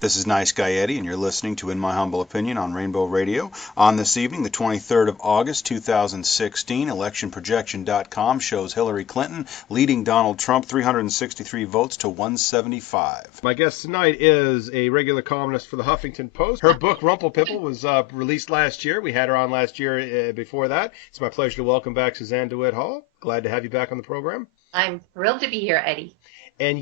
This is Nice Guy Eddie, and you're listening to In My Humble Opinion on Rainbow Radio. On this evening, the 23rd of August, 2016, electionprojection.com shows Hillary Clinton leading Donald Trump 363 votes to 175. My guest tonight is a regular columnist for the Huffington Post. Her book, Rumplepipple, was released last year. We had her on last year before that. It's my pleasure to welcome back Suzanne DeWitt Hall. Glad to have you back on the program. I'm thrilled to be here, Eddie. And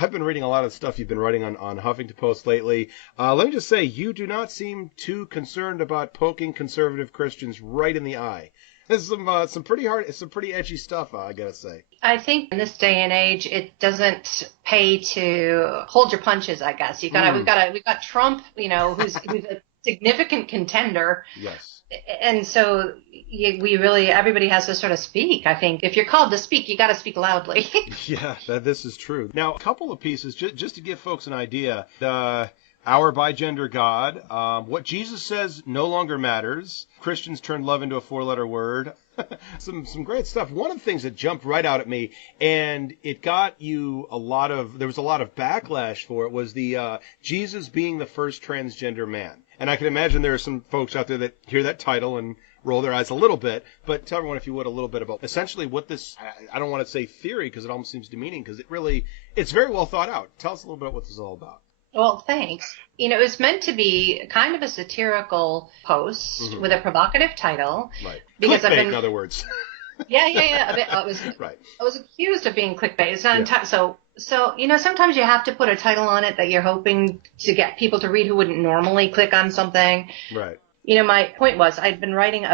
I've been reading a lot of stuff you've been writing on Huffington Post lately. Let me just say, you do not seem too concerned about poking conservative Christians right in the eye. This is some pretty edgy stuff, I gotta say. I think in this day and age, it doesn't pay to hold your punches, I guess. We've got Trump, who's a significant contender. Yes. And so everybody has to sort of speak. I think if you're called to speak, you got to speak loudly. Yeah, this is true. Now, a couple of pieces, just to give folks an idea. Our Bigender God, what Jesus says no longer matters. Christians turned love into a four-letter word. some great stuff. One of the things that jumped right out at me, and it got you there was a lot of backlash for it, was the Jesus being the first transgender man. And I can imagine there are some folks out there that hear that title and roll their eyes a little bit. But tell everyone, if you would, a little bit about essentially what this, I don't want to say theory because it almost seems demeaning, because it's very well thought out. Tell us a little bit what this is all about. Well, thanks. It was meant to be kind of a satirical post with a provocative title. Right. Because clickbait, in other words. Yeah. I was accused of being clickbait. It's not so sometimes you have to put a title on it that you're hoping to get people to read who wouldn't normally click on something. Right. My point was I'd been meeting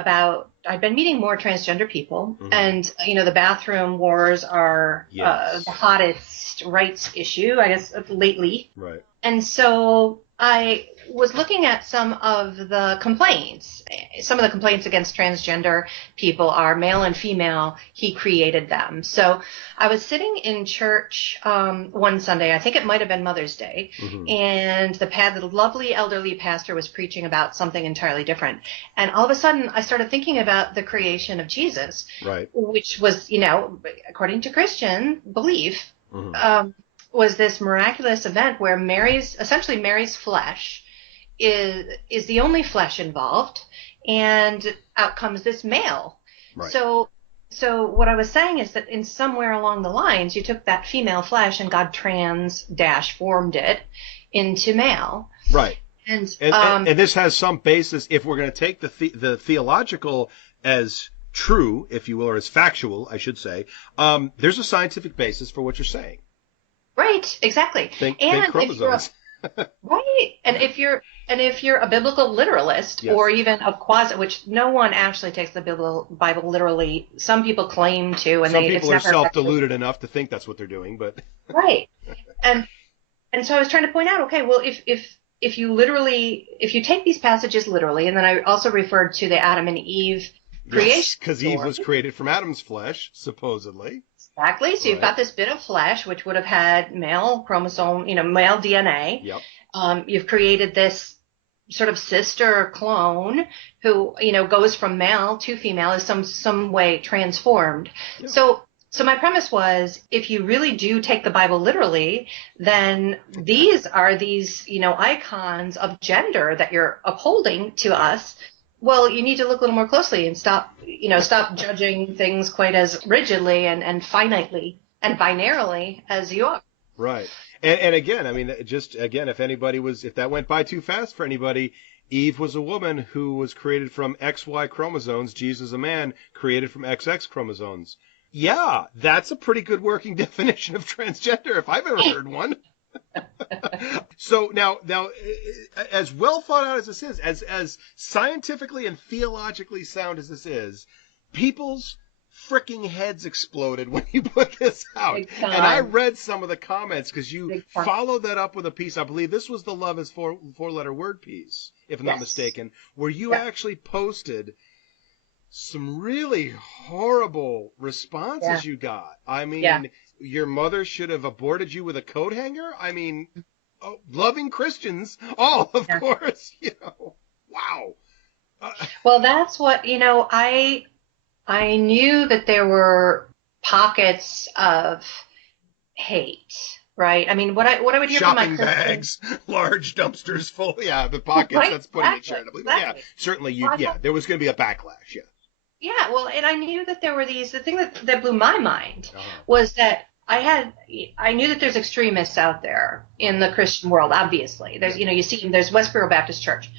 more transgender people, and the bathroom wars are the hottest rights issue, I guess, lately. Right. And so I was looking at some of the complaints. Some of the complaints against transgender people are male and female. He created them. So I was sitting in church one Sunday. I think it might have been Mother's Day. And the lovely elderly pastor was preaching about something entirely different. And all of a sudden, I started thinking about the creation of Jesus, right, which was, according to Christian belief, was this miraculous event where Mary's flesh is the only flesh involved, and out comes this male. Right. So what I was saying is that in somewhere along the lines, you took that female flesh and God formed it into male. Right. And this has some basis if we're going to take the theological as true, if you will, or as factual, I should say. There's a scientific basis for what you're saying. Right, exactly. Think chromosomes. Right, and if you're a biblical literalist, yes, or even a quasi, which no one actually takes the Bible literally. Some people claim to, and some people are self-deluded enough to think that's what they're doing, but right. And so I was trying to point out, okay, well, if you take these passages literally, and then I also referred to the Adam and Eve creation. Yes, because Eve was created from Adam's flesh, supposedly. Exactly. So you've got this bit of flesh, which would have had male chromosome, male DNA. Yep. You've created this sort of sister clone who, goes from male to female, is some way transformed. Yep. So my premise was, if you really do take the Bible literally, then these are icons of gender that you're upholding to us. Well, you need to look a little more closely and stop judging things quite as rigidly and finitely and binarily as you are. Right. And again, if that went by too fast for anybody, Eve was a woman who was created from XY chromosomes. Jesus, a man created from XX chromosomes. Yeah, that's a pretty good working definition of transgender if I've ever heard one. So now, as well thought out as this is, as scientifically and theologically sound as this is, people's freaking heads exploded when you put this out. And I read some of the comments because you followed that up with a piece. I believe this was the love is four-letter word piece, if I'm not mistaken, where you actually posted some really horrible responses you got. I mean, your mother should have aborted you with a coat hanger. I mean, loving Christians, of course, wow. Well, that's what, I knew that there were pockets of hate right? I mean, what I would hear from my Shopping Christian, bags, large dumpsters full, the pockets, right? that's putting it Exactly, charitably. But yeah, exactly. certainly Well, I thought, there was going to be a backlash, yeah. yeah, well, and I knew that there were these. The thing that blew my mind Uh-huh. was that I knew that there's extremists out there in the Christian world. Obviously, there's you see them. There's Westboro Baptist Church.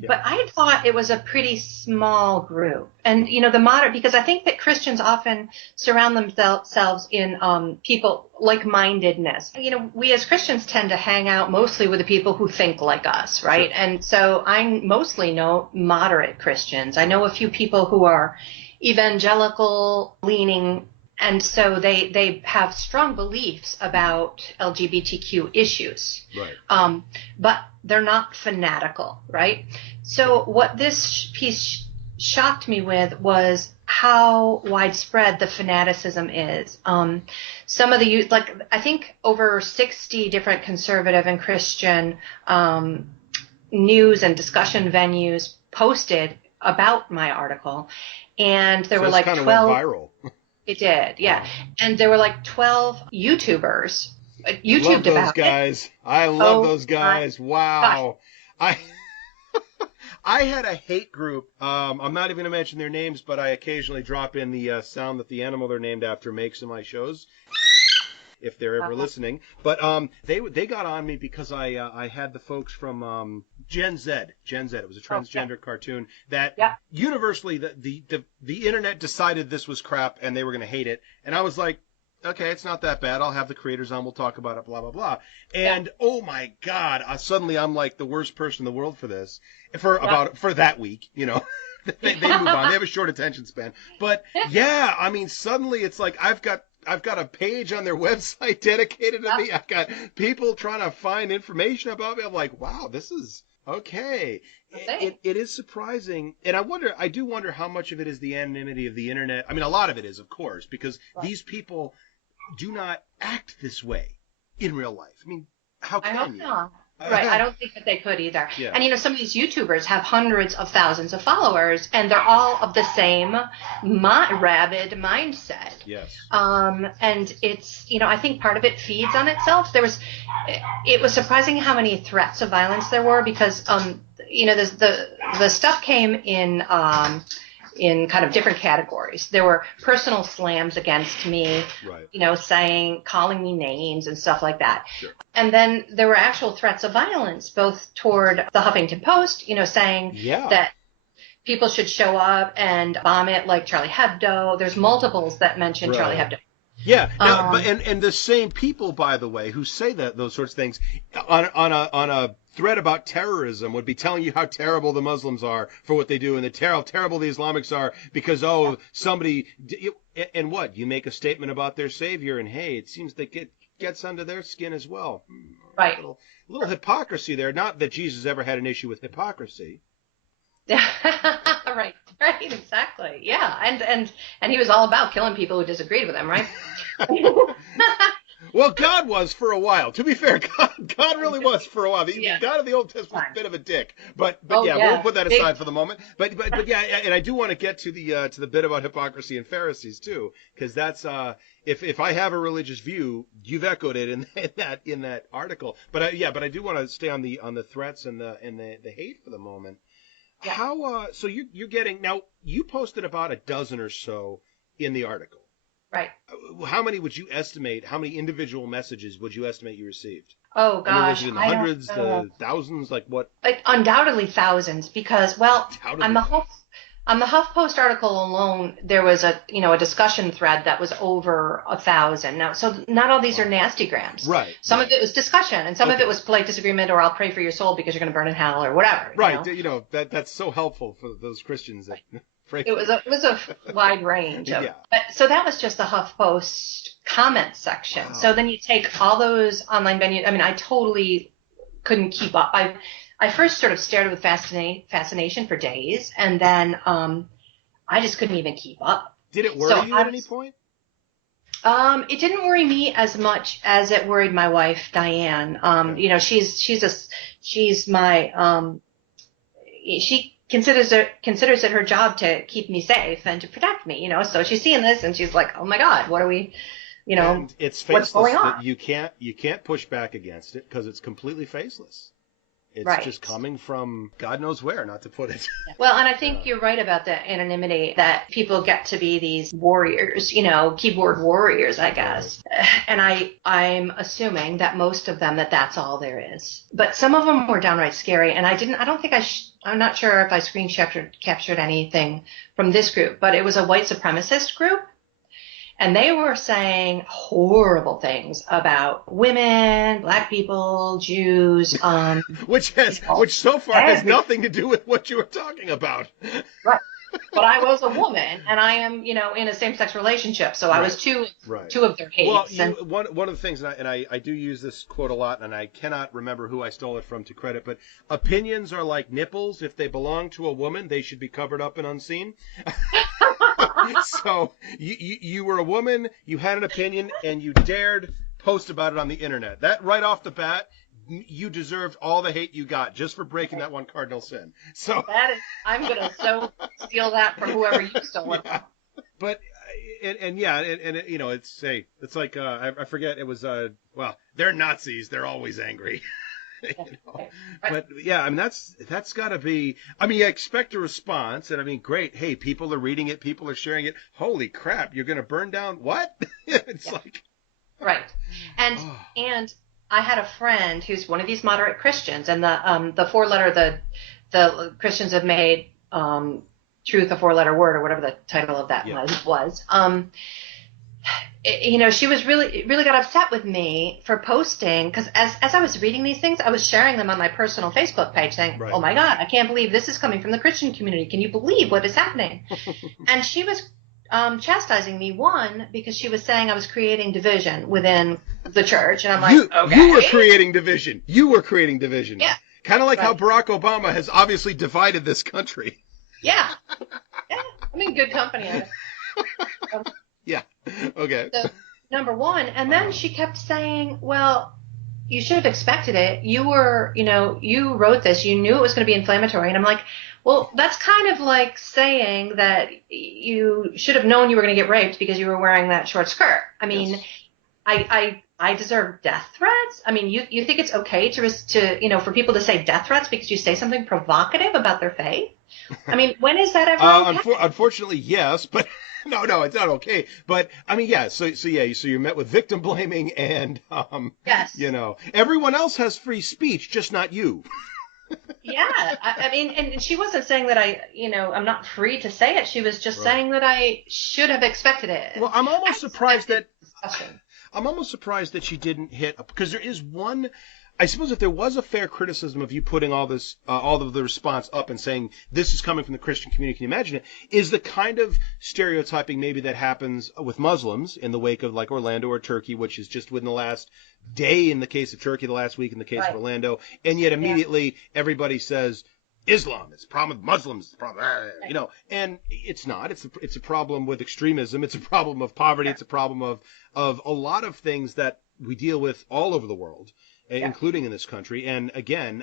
Yeah. But I had thought it was a pretty small group. And, the moderate, because I think that Christians often surround themselves in people like-mindedness. We as Christians tend to hang out mostly with the people who think like us, right? Sure. And so I mostly know moderate Christians. I know a few people who are evangelical leaning, and so they have strong beliefs about LGBTQ issues. Right. But they're not fanatical, right? So what this piece shocked me with was how widespread the fanaticism is. Some of the, I think over 60 different conservative and Christian news and discussion venues posted about my article. And there were like 12. Kind of went viral. It did, yeah. And there were like 12 YouTubers. YouTubed love those about guys. it. I love those guys. Wow. I had a hate group. I'm not even going to mention their names, but I occasionally drop in the sound that the animal they're named after makes in my shows, if they're ever listening. But they got on me because I had the folks from Gen Z. It was a transgender cartoon that universally the internet decided this was crap and they were going to hate it. And I was like, okay, it's not that bad. I'll have the creators on. We'll talk about it, blah, blah, blah. And, oh, my God, suddenly I'm like the worst person in the world for this, for that week, They move on. They have a short attention span. But, yeah, I mean, suddenly it's like I've got a page on their website dedicated to me. I've got people trying to find information about me. I'm like, wow, this is okay. It is surprising. And I do wonder how much of it is the anonymity of the internet. I mean, a lot of it is, of course, because these people do not act this way in real life. I mean, how can you? Not. Right. I don't think that they could either. Yeah. And, some of these YouTubers have hundreds of thousands of followers, and they're all of the same rabid mindset. Yes. And it's, I think part of it feeds on itself. It was surprising how many threats of violence there were because, the stuff came in kind of different categories. There were personal slams against me, right. Calling me names and stuff like that. Sure. And then there were actual threats of violence, both toward the Huffington Post, saying that people should show up and bomb it like Charlie Hebdo. There's multiples that mention Charlie Hebdo. Yeah, and the same people, by the way, who say those sorts of things on a thread about terrorism would be telling you how terrible the Muslims are for what they do and how terrible the Islamics are because somebody and what you make a statement about their savior and hey, it seems that it gets under their skin as well. Right. A little hypocrisy there. Not that Jesus ever had an issue with hypocrisy. Right, exactly. Yeah, and he was all about killing people who disagreed with him, right? Well, God was for a while. To be fair, God really was for a while. The God of the Old Testament was a bit of a dick, but we'll put that aside for the moment. But yeah, and I do want to get to the bit about hypocrisy and Pharisees too, because that's if I have a religious view, you've echoed it in that article. But I do want to stay on the threats and the hate for the moment. Yeah. How so you're getting now? You posted about a dozen or so in the article, right? How many would you estimate? How many individual messages would you estimate you received? Oh gosh, I mean, was it in the hundreds, the thousands? Like what? Undoubtedly thousands, because on the HuffPost article alone, there was a discussion thread that was over 1,000. Now, so not all these are nasty grams. Right. Some of it was discussion, and some of it was polite disagreement, or I'll pray for your soul because you're going to burn in hell, or whatever. Right. That's so helpful for those Christians that pray. It was a wide range of. Yeah. So that was just the HuffPost comment section. Wow. So then you take all those online venues. I mean, I totally couldn't keep up. I first sort of stared with fascination for days, and then I just couldn't even keep up. Did it worry you at any point? It didn't worry me as much as it worried my wife, Diane. She's my she considers it her job to keep me safe and to protect me. So she's seeing this and she's like, oh my God, what are we And it's what's faceless. going on. You can't push back against it because it's completely faceless. It's just coming from God knows where, not to put it. Well, and I think you're right about the anonymity, that people get to be these warriors, keyboard warriors, I guess. And I'm assuming that most of them, that's all there is. But some of them were downright scary. And I'm not sure if I screen captured anything from this group, but it was a white supremacist group. And they were saying horrible things about women, black people, Jews. Which so far has nothing to do with what you were talking about. Right. But I was a woman, and I am, in a same-sex relationship, so I was two of their hates. Well, one of the things, and I do use this quote a lot, and I cannot remember who I stole it from to credit, but opinions are like nipples. If they belong to a woman, they should be covered up and unseen. So you were a woman, you had an opinion, and you dared post about it on the internet. That right off the bat, you deserved all the hate you got just for breaking that one cardinal sin. So I'm gonna steal that from whoever you stole it from. But it's like I forget, it was they're Nazis, they're always angry. But that's got to be. You expect a response, and great. Hey, people are reading it, people are sharing it. Holy crap, you're going to burn down what? It's like right. And I had a friend who's one of these moderate Christians, and the four-letter the Christians have made truth a four-letter word, or whatever the title of that was. She was really got upset with me for posting, because as I was reading these things, I was sharing them on my personal Facebook page saying, oh my God, I can't believe this is coming from the Christian community. Can you believe what is happening? And she was chastising me, one, because she was saying I was creating division within the church. And I'm like, okay. You were creating division. Yeah. Kind of like how Barack Obama has obviously divided this country. Yeah. I'm in good company. Yeah. Okay. So, number one. And then she kept saying, well, you should have expected it. You were, you wrote this. You knew it was going to be inflammatory. And I'm like, well, that's kind of like saying that you should have known you were going to get raped because you were wearing that short skirt. Yes. I deserve death threats. You think it's okay for people to say death threats because you say something provocative about their faith? When is that ever okay? Unfortunately, yes, but no, it's not okay. But so you're met with victim blaming, and yes, everyone else has free speech, just not you. Yeah, and she wasn't saying that I'm not free to say it. She was just saying that I should have expected it. Well, I'm almost surprised that she didn't hit, because there is one. I suppose if there was a fair criticism of you putting all of the response up and saying this is coming from the Christian community, can you imagine it? Is the kind of stereotyping maybe that happens with Muslims in the wake of like Orlando or Turkey, which is just within the last day in the case of Turkey, the last week in the case of Orlando, and yet immediately everybody says Islam, it's a problem with Muslims, it's a problem, and it's not. It's a problem with extremism. It's a problem of poverty. It's a problem of a lot of things that we deal with all over the world. Including in this country. And again,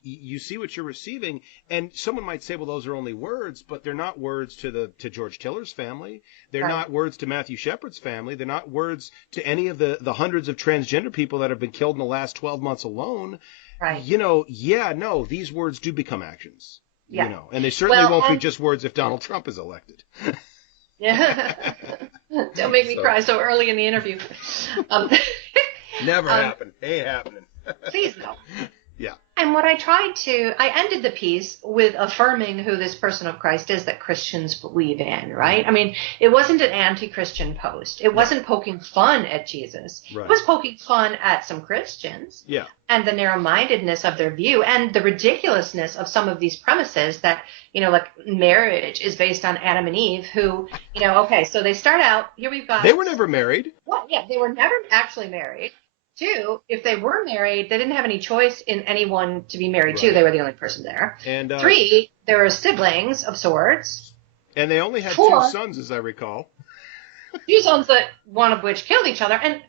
you see what you're receiving, and someone might say, well, those are only words, but they're not words to George Tiller's family. They're not words to Matthew Shepard's family. They're not words to any of the hundreds of transgender people that have been killed in the last 12 months alone. Right. These words do become actions. Yeah. And they certainly won't be just words if Donald Trump is elected. Yeah. Don't make me cry so early in the interview. Never happened. Ain't happening. Please no. Yeah. And what I ended the piece with affirming who this person of Christ is that Christians believe in, right? It wasn't an anti-Christian post. It wasn't poking fun at Jesus. Right. It was poking fun at some Christians. Yeah. And the narrow-mindedness of their view and the ridiculousness of some of these premises that, like marriage is based on Adam and Eve who, so they start out, here we've got. They were never married. Well, yeah, they were never actually married. Two, if they were married, they didn't have any choice in anyone to be married to. They were the only person there. And three, there were siblings of sorts. And they only had two sons, as I recall. Two sons, one of which killed each other. And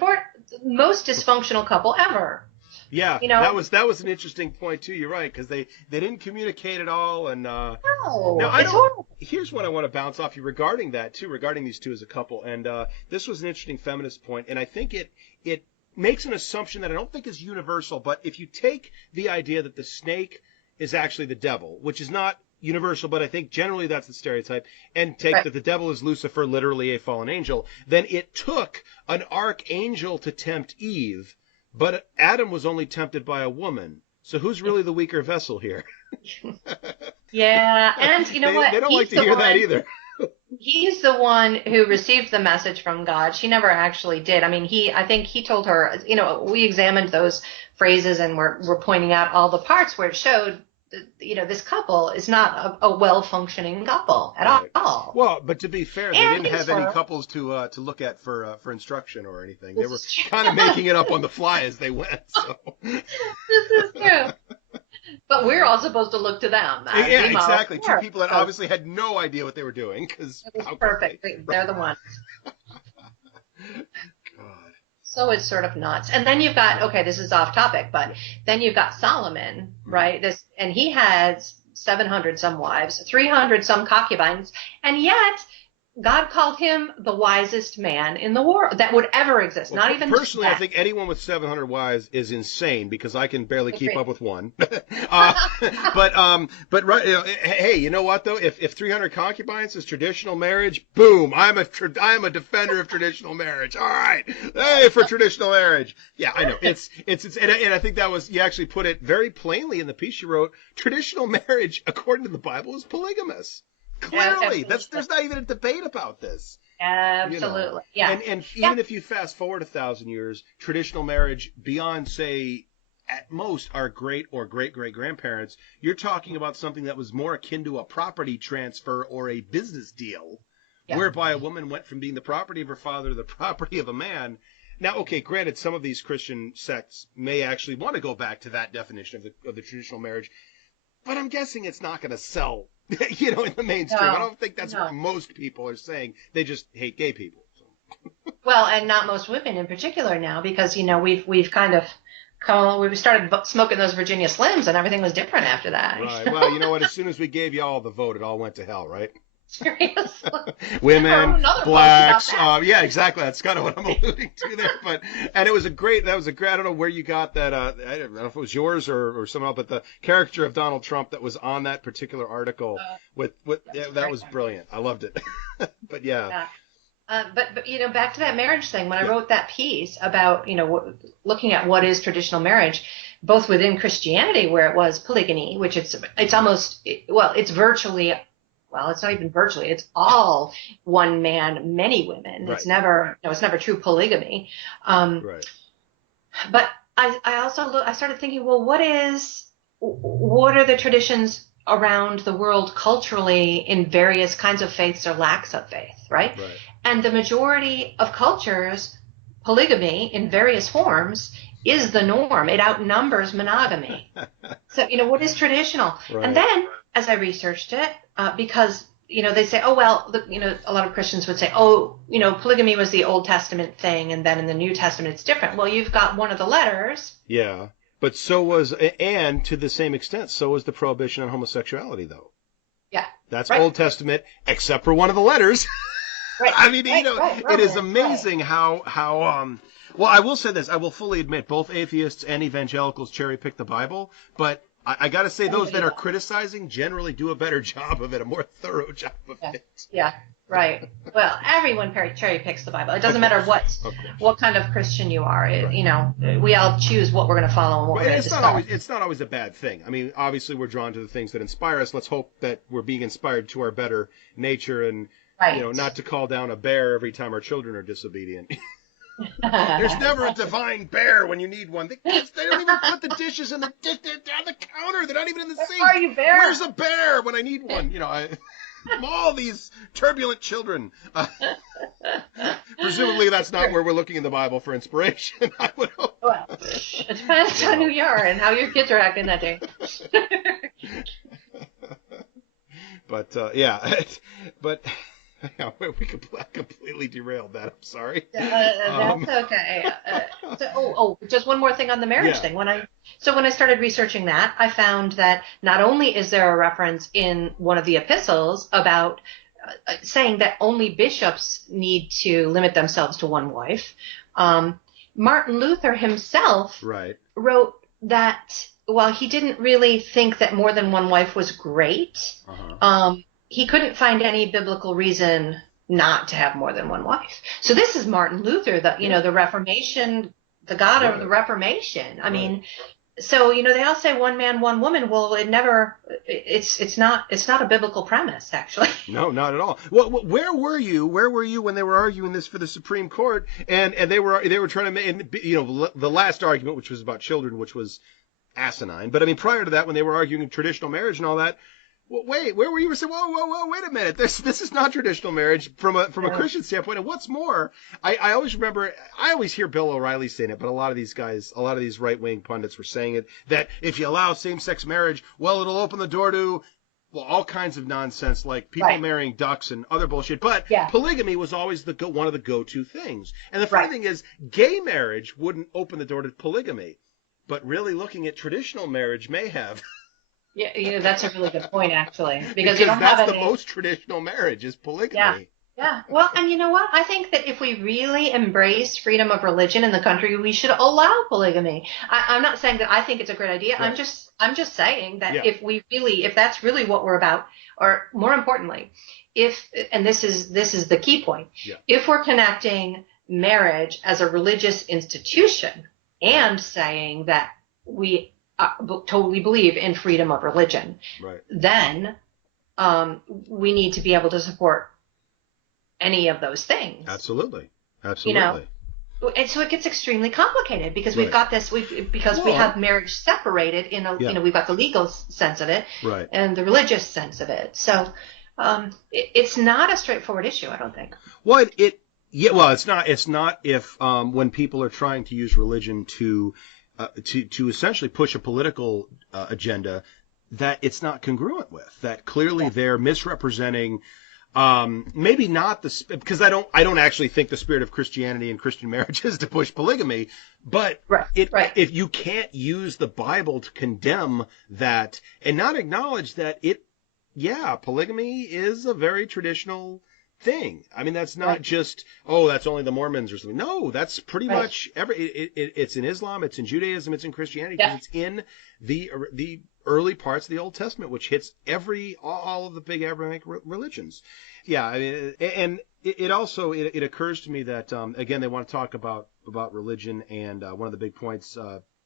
four, most dysfunctional couple ever. Yeah, You know, that was an interesting point too. You're right, because they didn't communicate at all. And now no, I it's don't. horrible. Here's what I want to bounce off you regarding that too, regarding these two as a couple. And this was an interesting feminist point, and I think it makes an assumption that I don't think is universal. But if you take the idea that the snake is actually the devil, which is not universal, but I think generally that's the stereotype, and take Right. that the devil is Lucifer, literally a fallen angel, then it took an archangel to tempt Eve, but Adam was only tempted by a woman. So who's really the weaker vessel here? Yeah, and you know what? They don't like to He's the hear that one. either. He's the one who received the message from God. She never actually did. I mean, I think he told her, you know, we examined those phrases and we're pointing out all the parts where it showed, that, you know, this couple is not a well-functioning couple at Right. all. Well, but to be fair, they And didn't he's have any her. couples to look at for instruction or anything. They This were is true. kind of making it up on the fly as they went. So. This is true. But we're all supposed to look to them as Yeah, the model exactly. for Two people that So obviously had no idea what they were doing. Because it was perfect. They're the ones. God. So it's sort of nuts. And then you've got, okay, this is off topic, but then you've got Solomon, right? And he had 700 some wives, 300 some concubines, and yet God called him the wisest man in the world that would ever exist. Well, Not even personally, I that. think anyone with 700 wives is insane because I can barely keep Agreed. up with one. But right, hey, you know what though? If 300 concubines is traditional marriage, boom! I am a defender of traditional marriage. All right, hey, for traditional marriage. Yeah, I know it's and I think that was, you actually put it very plainly in the piece you wrote. Traditional marriage, according to the Bible, is polygamous. Clearly, there's not even a debate about this. Absolutely. Yeah. And even if you fast forward 1,000 years, traditional marriage beyond, say, at most our great or great great grandparents, you're talking about something that was more akin to a property transfer or a business deal, Yeah. whereby a woman went from being the property of her father to the property of a man. Now, okay, granted, some of these Christian sects may actually want to go back to that definition of the traditional marriage, but I'm guessing it's not going to sell, in the mainstream. No, I don't think that's no. what most people are saying. They just hate gay people. So. Well, and not most women in particular now, because we've kind of we started smoking those Virginia Slims, and everything was different after that. Right. Well, you know what? As soon as we gave you all the vote, it all went to hell, right? Seriously. Women, Another blacks. post about Yeah, exactly. That's kind of what I'm alluding to there. And it was that was a great, I don't know where you got that. I don't know if it was yours or someone else, but the caricature of Donald Trump that was on that particular article that was brilliant. I loved it. But yeah. But back to that marriage thing. When I wrote that piece about looking at what is traditional marriage, both within Christianity where it was polygamy, which it's virtually. Well, it's not even virtually. It's all one man, many women. Right. It's never true polygamy. Right. But I started thinking, well, what are the traditions around the world culturally in various kinds of faiths or lacks of faith, right? Right. And the majority of cultures, polygamy in various forms is the norm. It outnumbers monogamy. So, what is traditional? Right. And then as I researched it, because, they say, oh, well, a lot of Christians would say, oh, polygamy was the Old Testament thing, and then in the New Testament it's different. Well, you've got one of the letters. Yeah. But and to the same extent, so was the prohibition on homosexuality, though. Yeah. That's right. Old Testament, except for one of the letters. Right. I mean, Right. it is amazing how well, I will say this. I will fully admit both atheists and evangelicals cherry pick the Bible, but I got to say those that are criticizing generally do a better job of it, a more thorough job of it. Yeah. Right. Well, everyone cherry picks the Bible. It doesn't matter what kind of Christian you are. We all choose what we're going to follow and what we're going to discuss. It's not always a bad thing. I mean, obviously we're drawn to the things that inspire us. Let's hope that we're being inspired to our better nature and, not to call down a bear every time our children are disobedient. There's never a divine bear when you need one. They don't even put the dishes in the dish. They're on the counter. They're not even in the sink. Are you bear? Where's a bear when I need one? All these turbulent children. Presumably that's not where we're looking in the Bible for inspiration, I would hope. Well, it depends on who you are and how your kids are acting that day. But, yeah. But, I completely derailed that. I'm sorry. That's okay. Just one more thing on the marriage thing. When I started researching that, I found that not only is there a reference in one of the epistles about saying that only bishops need to limit themselves to one wife. Martin Luther himself wrote that while he didn't really think that more than one wife was great, he couldn't find any biblical reason not to have more than one wife. So this is Martin Luther, the Reformation, the God of the Reformation. I mean, so they all say one man, one woman. Well, it's not a biblical premise, actually. No, not at all. Well, where were you? Where were you when they were arguing this for the Supreme Court? And they were trying to make, the last argument, which was about children, which was asinine. But I mean, prior to that, when they were arguing traditional marriage and all that, wait, where were you? Saying, whoa, wait a minute. This is not traditional marriage from a Christian standpoint. And what's more, I always remember, I always hear Bill O'Reilly saying it, but a lot of these guys, a lot of these right-wing pundits were saying it, that if you allow same-sex marriage, well, it'll open the door to, all kinds of nonsense, like people marrying ducks and other bullshit. But polygamy was always one of the go-to things. And the funny thing is, gay marriage wouldn't open the door to polygamy. But really looking at traditional marriage may have. Yeah, that's a really good point, actually, because you don't that's have the most traditional marriage is polygamy. Yeah. Well, and you know what? I think that if we really embrace freedom of religion in the country, we should allow polygamy. I'm not saying that I think it's a great idea. Right. I'm just saying that if that's really what we're about, or more importantly, and this is the key point, if we're connecting marriage as a religious institution and saying that we totally believe in freedom of religion, then we need to be able to support any of those things. Absolutely. And so it gets extremely complicated because we've got this, we have marriage separated we've got the legal sense of it and the religious sense of it. So it's not a straightforward issue, I don't think. Well, it's not if when people are trying to use religion to essentially push a political agenda that it's not congruent with, that clearly they're misrepresenting, maybe not because I don't actually think the spirit of Christianity and Christian marriage is to push polygamy, but if you can't use the Bible to condemn that and not acknowledge that polygamy is a very traditional thing. I mean, that's not just, that's only the Mormons or something. No, that's pretty much it's in Islam, it's in Judaism, it's in Christianity, because it's in the early parts of the Old Testament, which hits all of the big Abrahamic religions. Yeah, I mean, and it also occurs to me that again, they want to talk about religion, and one of the big points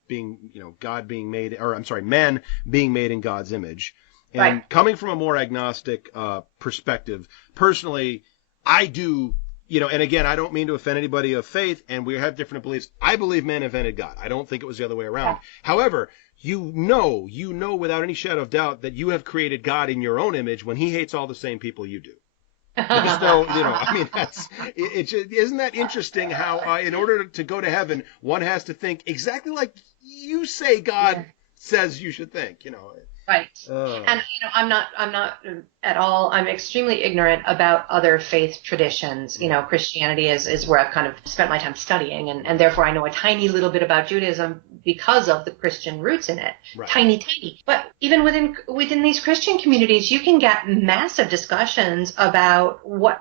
being God being made, or I'm sorry, men being made in God's image. And coming from a more agnostic perspective, personally, I do, and again, I don't mean to offend anybody of faith, and we have different beliefs. I believe men invented God. I don't think it was the other way around. However, you know without any shadow of doubt that you have created God in your own image when he hates all the same people you do. So, I mean, isn't that interesting how in order to go to heaven, one has to think exactly like you say God says you should think, Right. And, I'm not at all, I'm extremely ignorant about other faith traditions. Christianity is where I've kind of spent my time studying, and therefore I know a tiny little bit about Judaism because of the Christian roots in it. Tiny. But even within these Christian communities, you can get massive discussions about what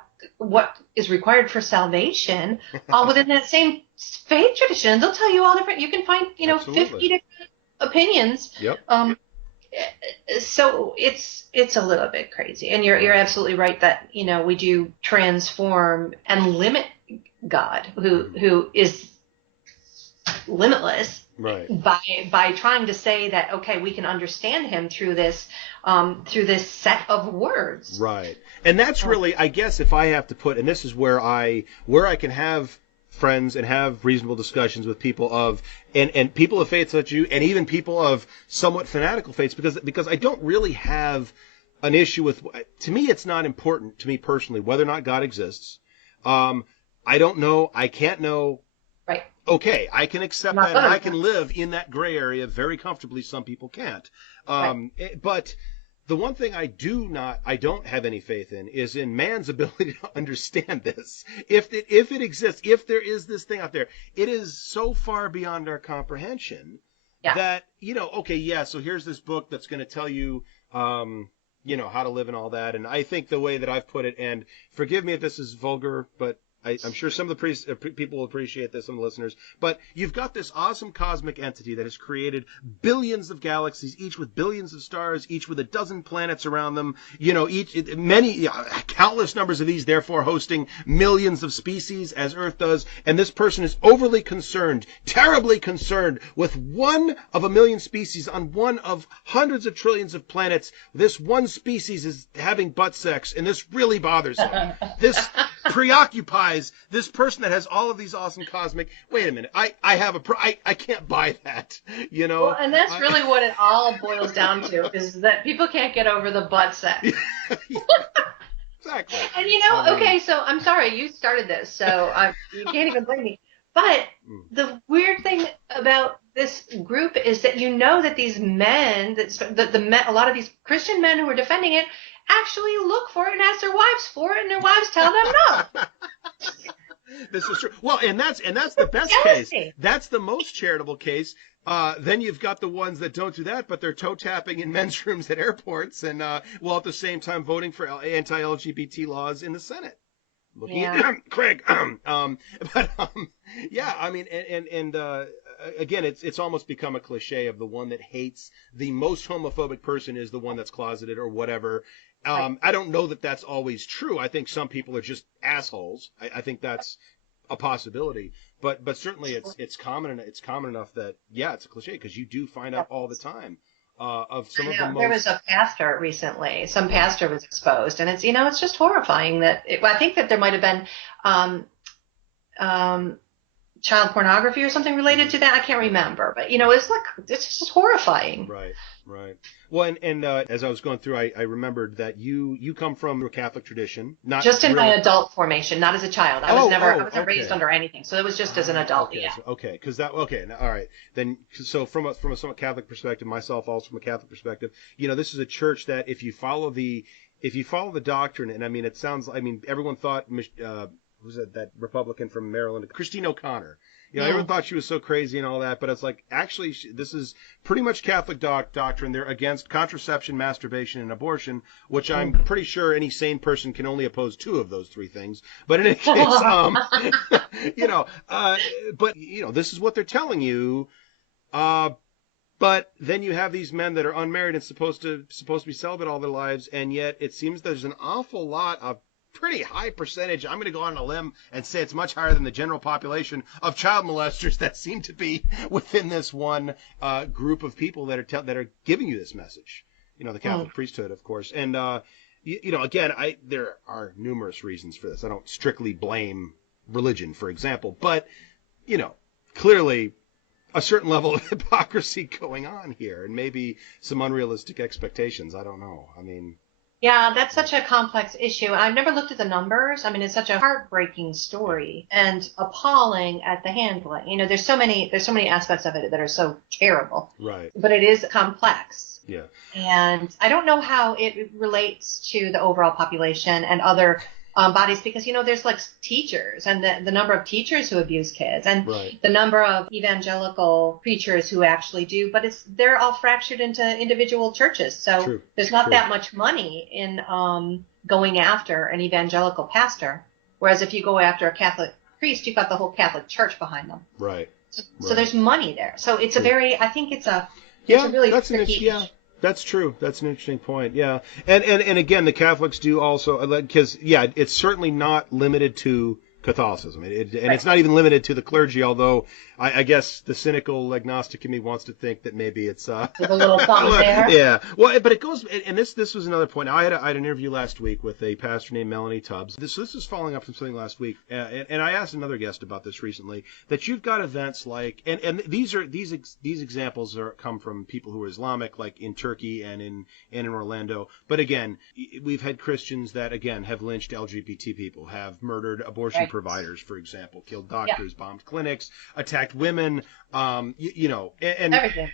is required for salvation, all within that same faith tradition. They'll tell you all different, you can find, 50 different opinions. So it's a little bit crazy, and you're absolutely right that we do transform and limit God, who is limitless, by trying to say that we can understand him through this set of words, and that's really, I guess, if I have to put, and this is where I can have friends and have reasonable discussions with people of and people of faith such as you, and even people of somewhat fanatical faiths, because I don't really have an issue with, to me it's not important to me personally whether or not God exists. I don't know, I can't know. Okay, I can accept that, and I can live in that gray area very comfortably. Some people can't. But The one thing I don't have any faith in is in man's ability to understand this. If it exists, if there is this thing out there, it is so far beyond our comprehension that, okay, yeah, so here's this book that's going to tell you, how to live and all that. And I think the way that I've put it, and forgive me if this is vulgar, but I'm sure some of the people will appreciate this, some of the listeners, but you've got this awesome cosmic entity that has created billions of galaxies, each with billions of stars, each with a dozen planets around them, countless numbers of these, therefore hosting millions of species as Earth does. And this person is overly concerned, terribly concerned with one of a million species on one of hundreds of trillions of planets. This one species is having butt sex, and this really bothers him. This preoccupies this person that has all of these awesome cosmic. Wait a minute, I can't buy that, Well, and that's really what it all boils down to, is that people can't get over the butt sex. Exactly. And okay, so I'm sorry you started this, so you can't even blame me. But the weird thing about this group is that that these men, a lot of these Christian men who are defending it, actually look for it and ask their wives for it, and their wives tell them no. This is true. Well, and that's the best case. That's the most charitable case. Then you've got the ones that don't do that, but they're toe tapping in men's rooms at airports, and while at the same time voting for anti-LGBT laws in the Senate. Looking at Craig. Yeah, I mean, and again, it's almost become a cliche of the one that hates the most homophobic person is the one that's closeted or whatever. I don't know that that's always true. I think some people are just assholes. I think that's a possibility, but certainly it's common enough that it's a cliche, because you do find out all the time of some of the most. There was a pastor recently. Some pastor was exposed, and it's just horrifying that. I think that there might have been child pornography or something related to that. I can't remember, but it's just horrifying. Right. Well, and as I was going through, I remembered that you come from a Catholic tradition, not just in really... my adult formation, not as a child. I wasn't raised under anything, so it was just as an adult. All right. Then, so from a somewhat Catholic perspective, myself also from a Catholic perspective, this is a church that if you follow the doctrine, and everyone thought, who's that Republican from Maryland, Christine O'Connor. Everyone thought she was so crazy and all that, but it's like, actually, this is pretty much Catholic doctrine. They're against contraception, masturbation, and abortion, which I'm pretty sure any sane person can only oppose two of those three things. But in any case, this is what they're telling you. But then you have these men that are unmarried and supposed to be celibate all their lives, and yet it seems there's an awful lot of pretty high percentage, I'm going to go on a limb and say it's much higher than the general population of child molesters that seem to be within this one group of people that are giving you this message. The Catholic priesthood, of course. And, again, there are numerous reasons for this. I don't strictly blame religion, for example, but, clearly a certain level of hypocrisy going on here, and maybe some unrealistic expectations. I don't know. Yeah, that's such a complex issue. I've never looked at the numbers. It's such a heartbreaking story and appalling at the handling. There's so many aspects of it that are so terrible. Right. But it is complex. Yeah. And I don't know how it relates to the overall population and other bodies, because there's like teachers, and the number of teachers who abuse kids, and the number of evangelical preachers who actually do, but they're all fractured into individual churches, so there's not that much money in going after an evangelical pastor, whereas if you go after a Catholic priest, you've got the whole Catholic Church behind them. So there's money there. So it's it's a really tricky issue. That's true. That's an interesting point. Yeah. And again, the Catholics do also, because, it's certainly not limited to Catholicism. It's not even limited to the clergy, although I guess the cynical agnostic in me wants to think that maybe it's with a little something there. Yeah. Well, but it goes, and this was another point. Now, I had an interview last week with a pastor named Melanie Tubbs. This is following up from something last week, and I asked another guest about this recently, that you've got events like, and these examples come from people who are Islamic, like in Turkey and in Orlando. But again, we've had Christians that again have lynched LGBT people, have murdered abortion providers, for example, killed doctors, bombed clinics, attacked women, and Everything.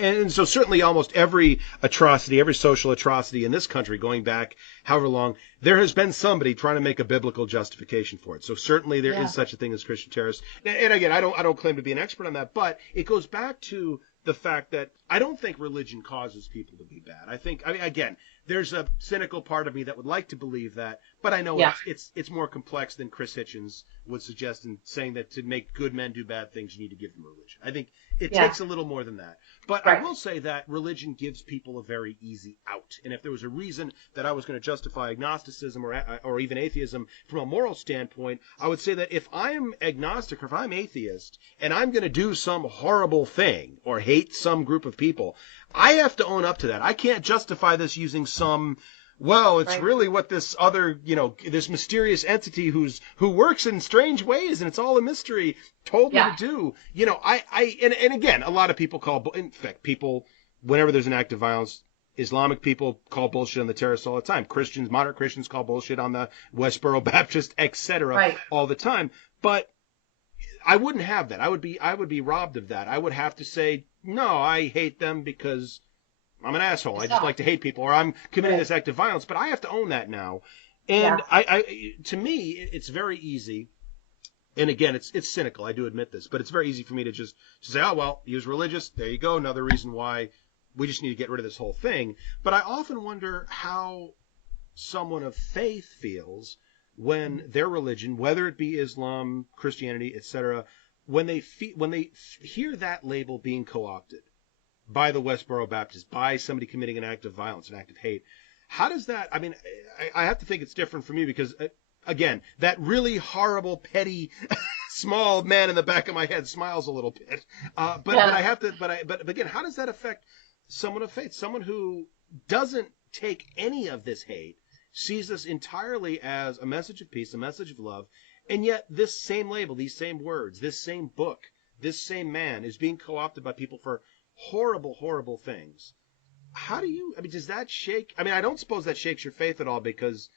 And so certainly almost every atrocity, every social atrocity in this country going back however long, there has been somebody trying to make a biblical justification for it. So certainly there is such a thing as Christian terrorists. And again, I don't claim to be an expert on that, but it goes back to the fact that I don't think religion causes people to be bad. I mean, again, there's a cynical part of me that would like to believe that, but I know it's more complex than Chris Hitchens would suggest in saying that to make good men do bad things, you need to give them religion. I think it takes a little more than that. But I will say that religion gives people a very easy out. And if there was a reason that I was going to justify agnosticism or even atheism from a moral standpoint, I would say that if I'm agnostic or if I'm atheist and I'm going to do some horrible thing or hate some group of people, I have to own up to that. I can't justify this using some, well, it's really what this other, this mysterious entity who works in strange ways and it's all a mystery told me to do. And again, a lot of people in fact, people, whenever there's an act of violence, Islamic people call bullshit on the terrorists all the time. Christians, moderate Christians call bullshit on the Westboro Baptist, etc. all the time. But I wouldn't have that. I would be robbed of that. I would have to say, no, I hate them because I'm an asshole. I just like to hate people, or I'm committing this act of violence. But I have to own that now. And to me, it's very easy. And again, it's cynical. I do admit this, but it's very easy for me to just say, oh, well, he was religious. There you go. Another reason why we just need to get rid of this whole thing. But I often wonder how someone of faith feels when their religion, whether it be Islam, Christianity, etc., when they hear that label being co-opted by the Westboro Baptist, by somebody committing an act of violence, an act of hate. How does that, I mean, I have to think it's different for me because, again, that really horrible, petty, small man in the back of my head smiles a little bit. But again, how does that affect someone of faith? Someone who doesn't take any of this hate, sees this entirely as a message of peace, a message of love, and yet this same label, these same words, this same book, this same man is being co-opted by people for horrible, horrible things. Does that shake? I mean, I don't suppose that shakes your faith at all because,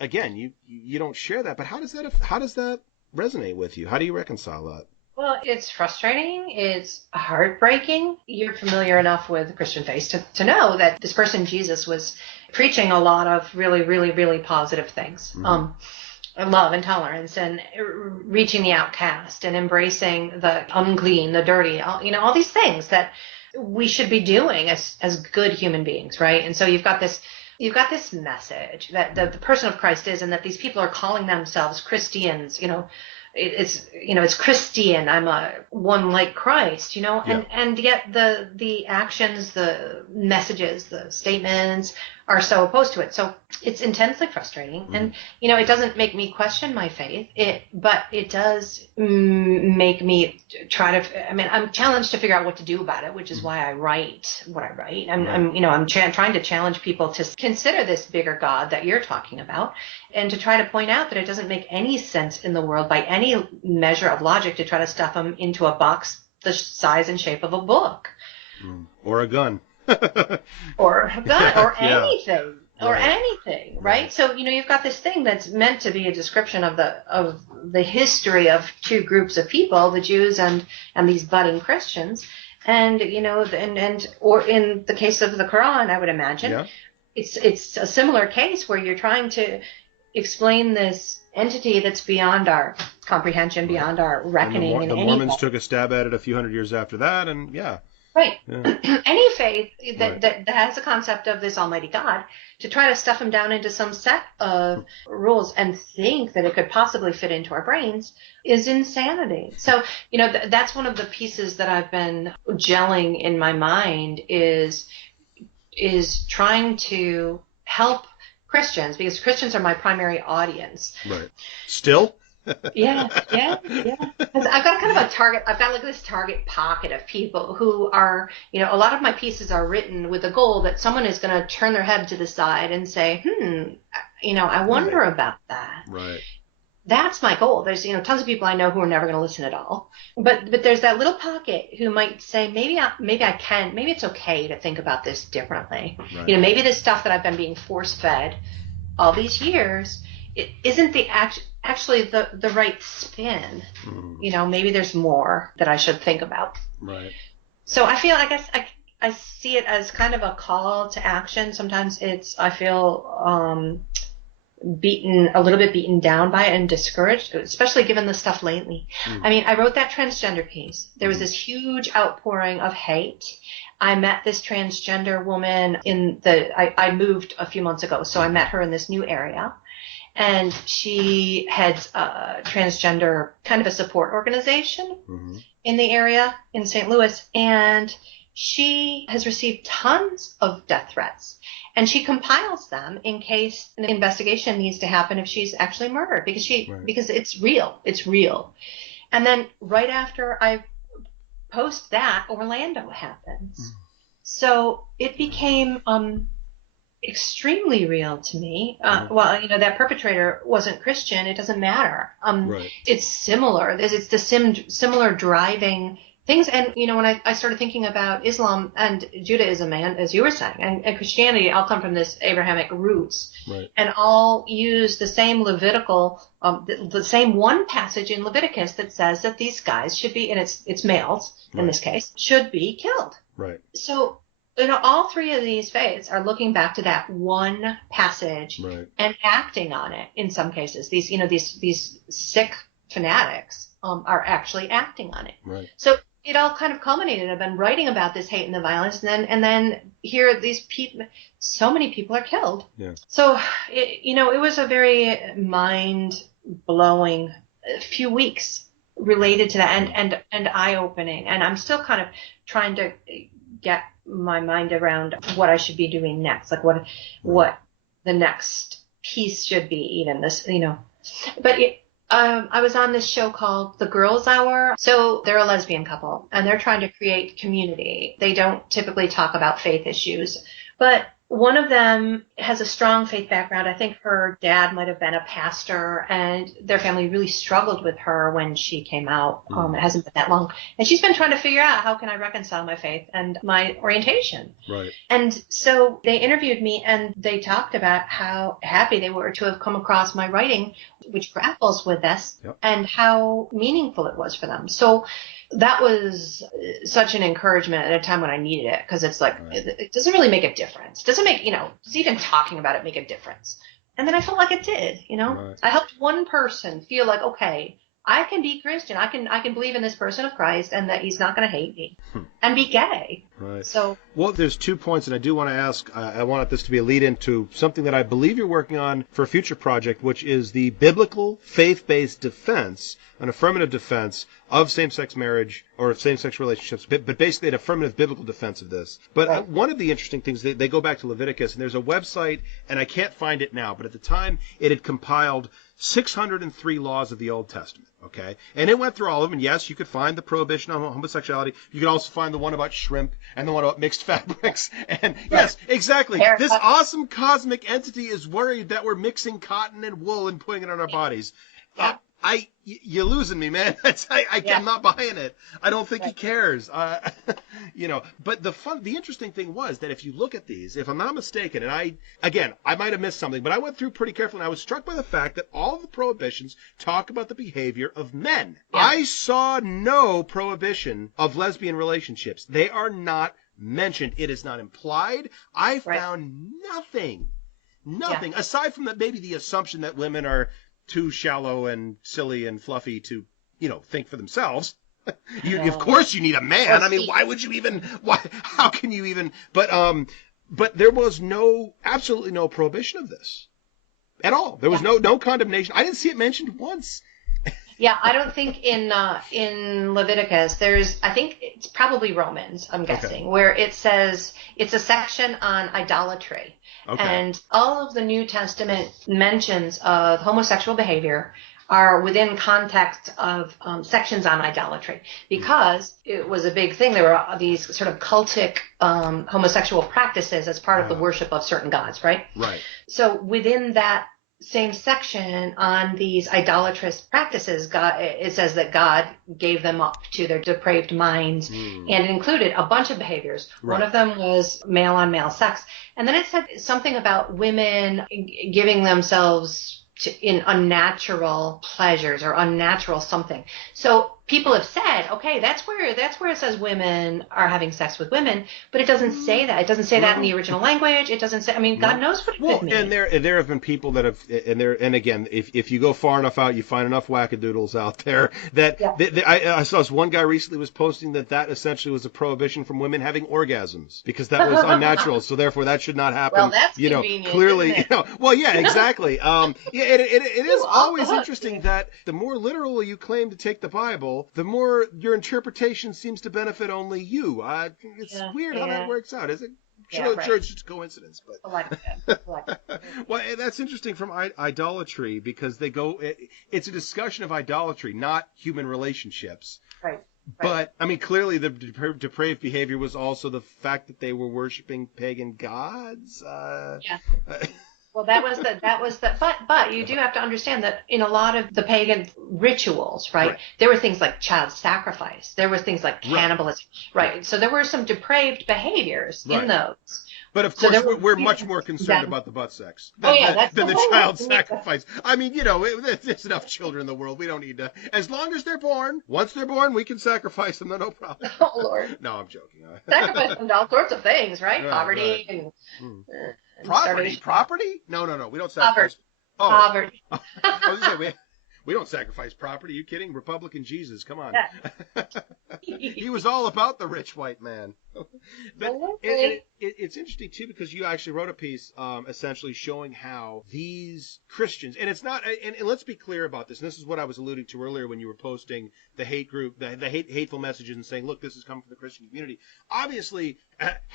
again, you don't share that. But how does that resonate with you? How do you reconcile that? Well, it's frustrating. It's heartbreaking. You're familiar enough with the Christian faith to know that this person, Jesus, was preaching a lot of really, really, really positive things. Love and tolerance and reaching the outcast and embracing the unclean, the dirty, all these things that we should be doing as good human beings, right? And so you've got this message that the person of Christ is, and that these people are calling themselves Christians, it's Christian. I'm one like Christ, and yet the actions, the messages, the statements are so opposed to it. So it's intensely frustrating. And, it doesn't make me question my faith, but it does make me I'm challenged to figure out what to do about it, which is why I write what I write. I'm trying to challenge people to consider this bigger God that you're talking about, and to try to point out that it doesn't make any sense in the world by any measure of logic to try to stuff them into a box the size and shape of a book. Or a gun. or a gun, or anything. Or anything, right? So, you've got this thing that's meant to be a description of the history of two groups of people, the Jews and these budding Christians. And, or in the case of the Quran, I would imagine, it's a similar case where you're trying to explain this entity that's beyond our comprehension, beyond our reckoning. And the Mormons took a stab at it a few hundred years after that, and Right. Yeah. Any faith that has a concept of this almighty God, to try to stuff him down into some set of rules and think that it could possibly fit into our brains is insanity. So, that's one of the pieces that I've been gelling in my mind is trying to help Christians, because Christians are my primary audience. Right. Still? Yeah. Because I've got kind of a target. I've got this target pocket of people who are, a lot of my pieces are written with the goal that someone is going to turn their head to the side and say, I wonder about that. Right. That's my goal. There's, tons of people I know who are never going to listen at all. But there's that little pocket who might say, maybe it's okay to think about this differently. Right. Maybe this stuff that I've been being force fed all these years, it isn't the actually the right spin. Maybe there's more that I should think about. Right. So I feel, I guess I see it as kind of a call to action. Sometimes I feel a little bit beaten down by it and discouraged, especially given the stuff lately. I mean, I wrote that transgender piece. There was this huge outpouring of hate. I met this transgender woman I moved a few months ago, so I met her in this new area. And she heads a transgender kind of a support organization in the area in St. Louis. And she has received tons of death threats. And she compiles them in case an investigation needs to happen if she's actually murdered, because it's real. It's real. And then right after I post that, Orlando happens. So it became extremely real to me. Well, that perpetrator wasn't Christian. It doesn't matter. It's similar. It's the similar driving things. And, when I started thinking about Islam and Judaism, and as you were saying, and Christianity all come from this Abrahamic roots, and all use the same Levitical, the same one passage in Leviticus that says that these guys should be, and it's males in this case, should be killed. Right. So, all three of these faiths are looking back to that one passage and acting on it in some cases. These sick fanatics are actually acting on it. Right. So it all kind of culminated. I've been writing about this hate and the violence, and then here these people, so many people are killed. Yeah. So it was a very mind-blowing few weeks related to that, and eye-opening. And I'm still kind of trying to get my mind around what I should be doing next, like what the next piece should be. Even this, but I was on this show called The Girls Hour. So they're a lesbian couple, and they're trying to create community. They don't typically talk about faith issues, but one of them has a strong faith background. I think her dad might have been a pastor, and their family really struggled with her when she came out. It hasn't been that long. And she's been trying to figure out, how can I reconcile my faith and my orientation? Right. And so they interviewed me, and they talked about how happy they were to have come across my writing, which grapples with this, and how meaningful it was for them. So that was such an encouragement at a time when I needed it, because it's like, it doesn't really make a difference. It doesn't make, does even talking about it make a difference? And then I felt like it did, I helped one person feel like, okay, I can be Christian. I can believe in this person of Christ, and that he's not going to hate me and be gay. Right. So, well, there's 2 points, and I do want to ask, I want this to be a lead into something that I believe you're working on for a future project, which is the biblical faith-based defense, an affirmative defense of same-sex marriage or same-sex relationships, but basically an affirmative biblical defense of this. But one of the interesting things, they go back to Leviticus, and there's a website, and I can't find it now, but at the time it had compiled 603 laws of the Old Testament. Okay, and it went through all of them. And yes, you could find the prohibition on homosexuality. You could also find the one about shrimp and the one about mixed fabrics. And yes, exactly. This awesome cosmic entity is worried that we're mixing cotton and wool and putting it on our bodies. You're losing me, man. I'm not buying it. I don't think he cares. But the interesting thing was that if you look at these, if I'm not mistaken, and I might have missed something, but I went through pretty carefully, and I was struck by the fact that all of the prohibitions talk about the behavior of men. Yeah. I saw no prohibition of lesbian relationships. They are not mentioned. It is not implied. I found nothing, aside from maybe the assumption that women are too shallow and silly and fluffy to, think for themselves. Of course you need a man. I mean, why would you even, how can you even, but there was absolutely no prohibition of this at all. There was no condemnation. I didn't see it mentioned once. Yeah, I don't think in Leviticus I think it's probably Romans, I'm guessing, where it says it's a section on idolatry. Okay. And all of the New Testament mentions of homosexual behavior are within context of sections on idolatry, because it was a big thing. There were these sort of cultic homosexual practices as part of the worship of certain gods, right? Right. So within that same section on these idolatrous practices, it says that God gave them up to their depraved minds, and it included a bunch of behaviors. Right. One of them was male-on-male sex. And then it said something about women giving themselves in unnatural pleasures or unnatural something. So people have said, okay, that's where it says women are having sex with women, but it doesn't say that. It doesn't say that in the original language. It doesn't say. I mean, God knows what it could mean. And there have been people that have, and again, if you go far enough out, you find enough wackadoodles out there that I saw this one guy recently was posting that essentially was a prohibition from women having orgasms because that was unnatural. So therefore, that should not happen. Well, that's convenient, clearly, isn't it? well, yeah, exactly. It is always interesting that the more literal you claim to take the Bible, the more your interpretation seems to benefit only you. It's weird how that works out, is it? Sure, it's just a coincidence, but I like that. well, that's interesting from idolatry because they go. It's a discussion of idolatry, not human relationships. Right. But I mean, clearly the depraved behavior was also the fact that they were worshiping pagan gods. Well, that was the. But you do have to understand that in a lot of the pagan rituals, right. There were things like child sacrifice. There were things like cannibalism, right? So there were some depraved behaviors in those. But of course, we're much more concerned about the butt sex than the child sacrifice. I mean, there's enough children in the world. We don't need to. As long as they're born, once they're born, we can sacrifice them. No problem. Oh, Lord. No, I'm joking. Sacrifice them to all sorts of things, right? Poverty and Property? No. We don't sacrifice. Poverty. I was going to say, we don't sacrifice property. Are you kidding? Republican Jesus, come on. Yeah. He was all about the rich white man. But it's interesting, too, because you actually wrote a piece essentially showing how these Christians, and it's not, and let's be clear about this, and this is what I was alluding to earlier when you were posting the hate group, the hateful messages and saying, look, this is coming from the Christian community. Obviously,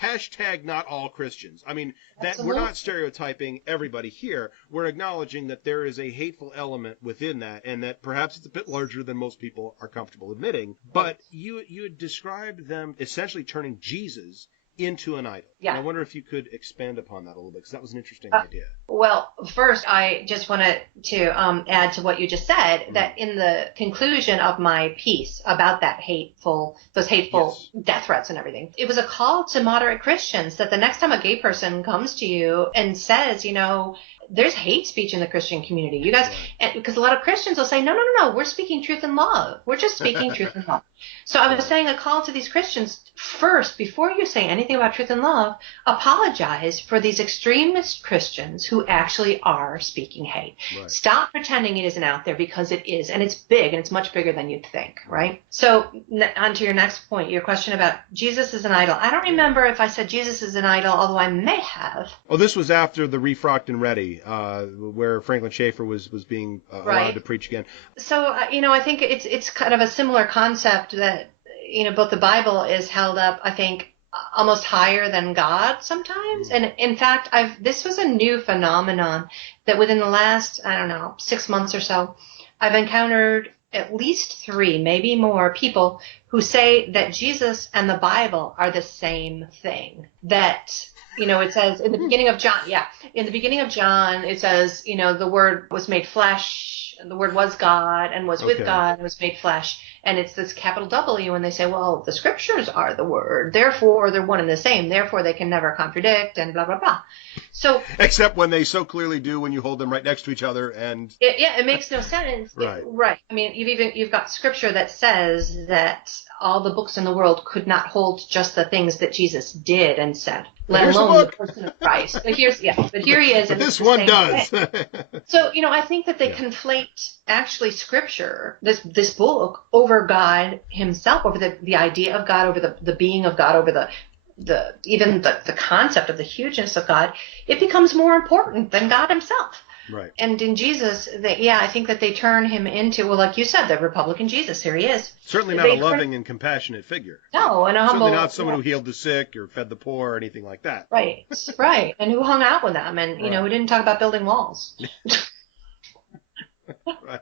hashtag not all Christians. I mean, that we're not stereotyping everybody here. We're acknowledging that there is a hateful element within that, and that perhaps it's a bit larger than most people are comfortable admitting. But you had described them essentially turning Jesus into an idol. Yeah. And I wonder if you could expand upon that a little bit, because that was an interesting idea. Well, first, I just wanted to add to what you just said, that in the conclusion of my piece about those hateful death threats and everything, it was a call to moderate Christians that the next time a gay person comes to you and says, there's hate speech in the Christian community. You guys, because a lot of Christians will say, no, we're speaking truth and love. We're just speaking truth and love. So I was saying a call to these Christians first, before you say anything about truth and love, apologize for these extremist Christians who actually are speaking hate. Right. Stop pretending it isn't out there, because it is, and it's big, and it's much bigger than you'd think, right? So on to your next point, your question about Jesus is an idol. I don't remember if I said Jesus is an idol, although I may have. Oh, this was after the Refrocked and Ready, where Franklin Schaeffer was being allowed to preach again. So, I think it's kind of a similar concept that, both the Bible is held up, I think, almost higher than God sometimes. And in fact, this was a new phenomenon that within the last, 6 months or so, I've encountered at least 3, maybe more, people who say that Jesus and the Bible are the same thing. That, it says in the beginning of John, it says, the Word was made flesh, and the Word was God, and was with God, and was made flesh. And it's this capital W, and they say, well, the Scriptures are the Word, therefore they're one and the same, therefore they can never contradict, and blah, blah, blah. So, except when they so clearly do when you hold them right next to each other, and it makes no sense. Right. I mean, you've got Scripture that says that all the books in the world could not hold just the things that Jesus did and said, let alone the person of Christ. But here he is. But this one does. So, I think that they conflate actually Scripture, this book, over God himself, over the idea of God, over the being of God, over even the concept of the hugeness of God. It becomes more important than God himself. Right. And in Jesus, I think that they turn him into, well, like you said, the Republican Jesus. Here he is. Certainly not a loving and compassionate figure. No, and a humble. Certainly not someone who healed the sick or fed the poor or anything like that. Right. And who hung out with them, and who didn't talk about building walls. Right.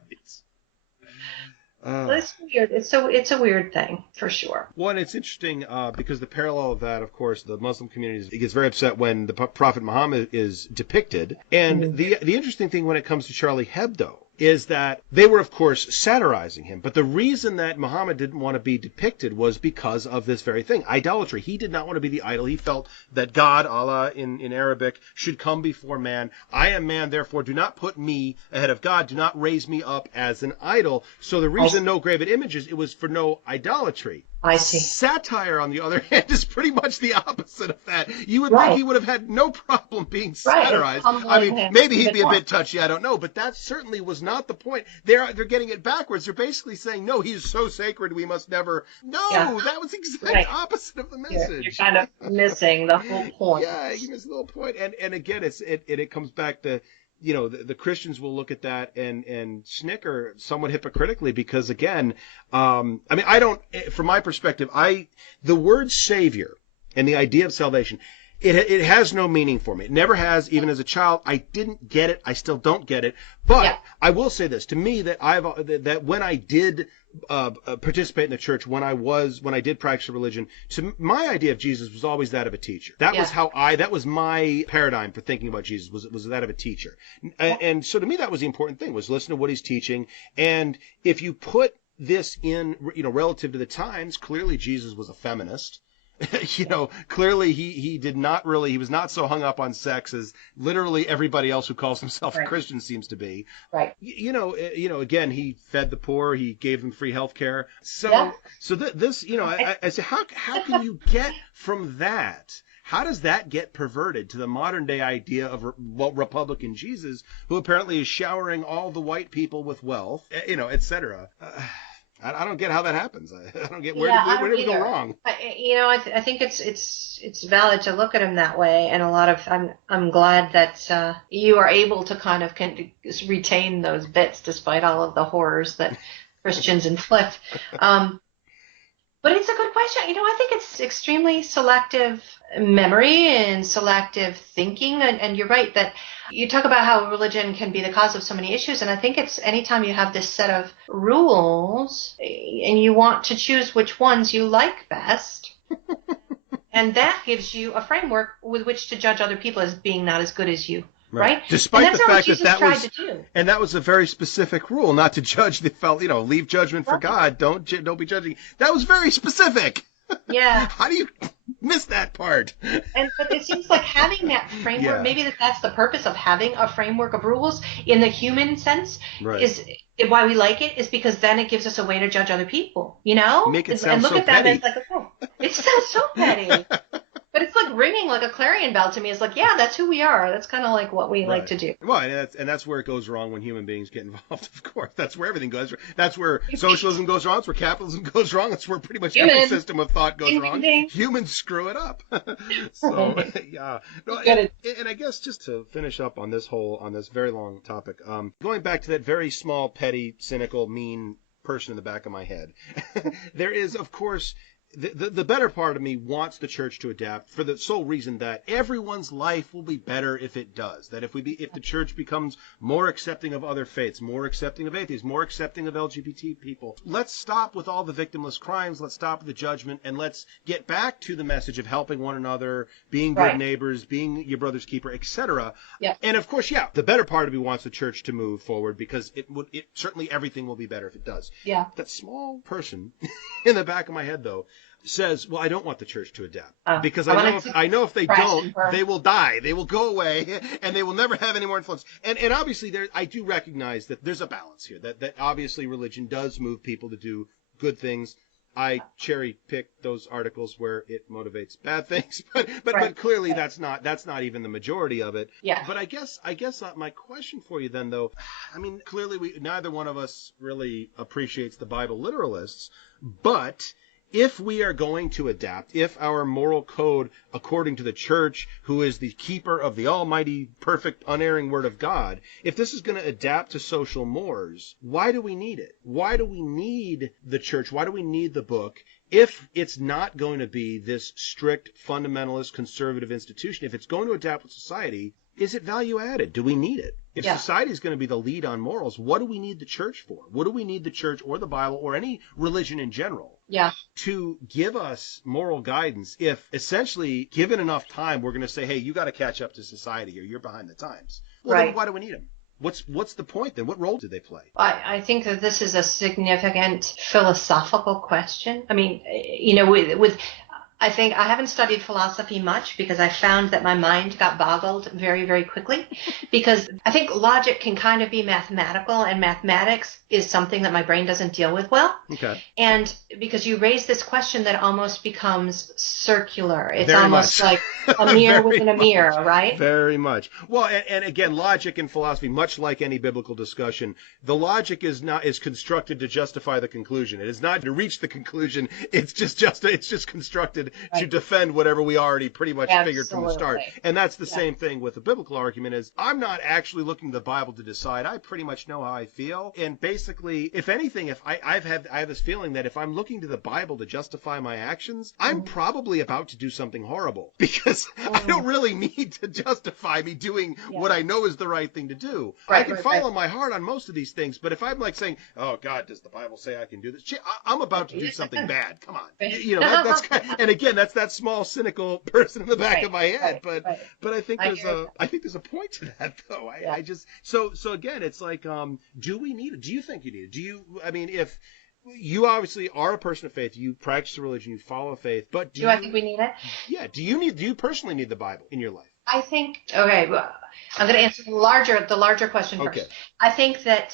It's weird. It's a weird thing, for sure. Well, and it's interesting because the parallel of that, of course, the Muslim community gets very upset when the Prophet Muhammad is depicted. And the interesting thing when it comes to Charlie Hebdo is that they were, of course, satirizing him. But the reason that Muhammad didn't want to be depicted was because of this very thing, idolatry. He did not want to be the idol. He felt that God, Allah in Arabic, should come before man. I am man, therefore do not put me ahead of God. Do not raise me up as an idol. So the reason no graven images, it was for no idolatry. I see. Satire, on the other hand, is pretty much the opposite of that. You would think he would have had no problem being satirized. I mean, maybe he'd be a bit touchy, I don't know, but that certainly was not the point. They're getting it backwards. They're basically saying, no, he's so sacred, we must never. No, that was the exact opposite of the message. You're kind of missing the whole point. Yeah, you missed the whole point. And again, it comes back to, you know, the Christians will look at that and snicker somewhat hypocritically because, again, I mean, I don't, from my perspective, the word Savior and the idea of salvation, it has no meaning for me. It never has, even as a child. I didn't get it. I still don't get it. But I will say this to me that when I did participate in the church, when I did practice religion, to my idea of Jesus was always that of a teacher. That was my paradigm for thinking about Jesus was that of a teacher. And so to me, that was the important thing, was listen to what he's teaching. And if you put this in, you know, relative to the times, clearly Jesus was a feminist. You know, clearly he was not so hung up on sex as literally everybody else who calls himself a Christian seems to be. Right. You know, again, he fed the poor, he gave them free health care. So this, you know, I say, how can you get from that? How does that get perverted to the modern day idea of Republican Jesus, who apparently is showering all the white people with wealth, you know, et cetera? I don't get how that happens. I don't get where did we go wrong? I think it's valid to look at him that way, and I'm glad that you are able to kind of retain those bits despite all of the horrors that Christians inflict. But it's a good question. You know, I think it's extremely selective memory and selective thinking, and you're right that you talk about how religion can be the cause of so many issues, and I think it's anytime you have this set of rules and you want to choose which ones you like best, and that gives you a framework with which to judge other people as being not as good as you. Right. Despite the fact that was a very specific rule, not to judge the fellow, you know, leave judgment for God. Don't be judging. That was very specific. Yeah. How do you miss that part? But it seems like having that framework, maybe that's the purpose of having a framework of rules in the human sense, is why we like it, is because then it gives us a way to judge other people, you know? Make it sound and look so at that petty. as like, it sounds so petty. But it's like ringing like a clarion bell to me. It's like, yeah, that's who we are. That's kind of like what we like to do. Well, and that's where it goes wrong when human beings get involved, of course. That's where everything goes. That's where socialism goes wrong. That's where capitalism goes wrong. That's where pretty much every system of thought goes wrong. Humans screw it up. So, yeah. No, and I guess just to finish up on this very long topic, going back to that very small, petty, cynical, mean person in the back of my head, there is, of course, the better part of me wants the church to adapt for the sole reason that everyone's life will be better if it does. That if the church becomes more accepting of other faiths, more accepting of atheists, more accepting of LGBT people, let's stop with all the victimless crimes, let's stop with the judgment, and let's get back to the message of helping one another, being good neighbors, being your brother's keeper, etc. Yeah. And of course, the better part of me wants the church to move forward because it certainly everything will be better if it does. Yeah. That small person in the back of my head, though, says, well, I don't want the church to adapt because I know if they don't, they will die. They will go away and they will never have any more influence. And obviously I do recognize that there's a balance here, that obviously religion does move people to do good things. I cherry pick those articles where it motivates bad things, but clearly that's not even the majority of it. Yeah. But I guess my question for you then, though, I mean, clearly neither one of us really appreciates the Bible literalists, but if we are going to adapt, if our moral code, according to the church, who is the keeper of the almighty, perfect, unerring word of God, if this is going to adapt to social mores, why do we need it? Why do we need the church? Why do we need the book? If it's not going to be this strict, fundamentalist, conservative institution, if it's going to adapt with society, is it value added? Do we need it? If society is going to be the lead on morals, what do we need the church for? What do we need the church or the Bible or any religion in general to give us moral guidance if essentially given enough time we're going to say, hey, you got to catch up to society or you're behind the times? Well, then why do we need them? what's the point then? What role do they play? I think that this is a significant philosophical question. I mean, with I think I haven't studied philosophy much because I found that my mind got boggled very, very quickly, because I think logic can kind of be mathematical, and mathematics is something that my brain doesn't deal with well. Okay. And because you raise this question that almost becomes circular. It's Very almost much. like a mirror Very within a mirror, right? Very much. Well, and again, logic in philosophy, much like any biblical discussion, the logic is constructed to justify the conclusion. It is not to reach the conclusion. It's just constructed to defend whatever we already pretty much figured from the start. And that's the same thing with the biblical argument. Is I'm not actually looking to the Bible to decide. I pretty much know how I feel. And basically, if anything, if I have this feeling that if I'm looking to the Bible to justify my actions, I'm probably about to do something horrible, because I don't really need to justify me doing what I know is the right thing to do. I can follow my heart on most of these things, but if I'm like saying, "Oh God, does the Bible say I can do this?" I'm about to do something bad. Come on, that's and again, that's that small cynical person in the back of my head. But I think there's a point to that, though. I just so again, it's like, do we need it? Do you think you need it? I mean, if you obviously are a person of faith, you practice a religion, you follow faith, but do I think we need it? Yeah. Do you personally need the Bible in your life? I think, okay, well, I'm going to answer the larger question first. Okay. I think that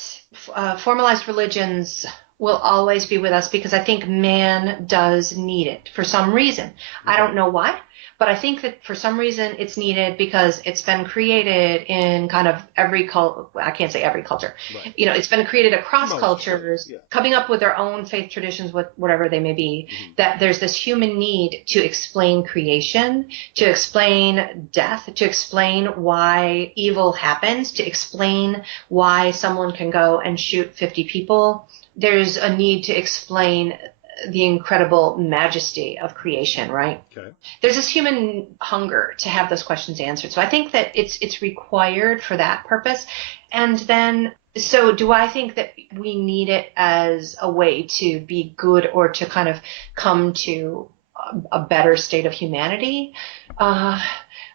formalized religions will always be with us because I think man does need it for some reason. Okay. I don't know why, but I think that for some reason it's needed because it's been created in kind of every I can't say every culture. Right. It's been created across cultures, coming up with their own faith traditions, with whatever they may be, that there's this human need to explain creation, to explain death, to explain why evil happens, to explain why someone can go and shoot 50 people. There's a need to explain the incredible majesty of creation, right? Okay. There's this human hunger to have those questions answered. So I think that it's required for that purpose. And then, so do I think that we need it as a way to be good or to kind of come to a better state of humanity?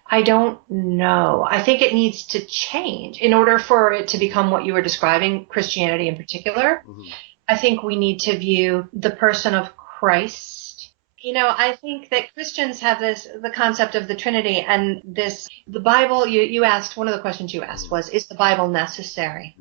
I don't know. I think it needs to change in order for it to become what you were describing, Christianity in particular. Mm-hmm. I think we need to view the person of Christ. I think that Christians have the concept of the Trinity, and the Bible, you asked, one of the questions you asked was, is the Bible necessary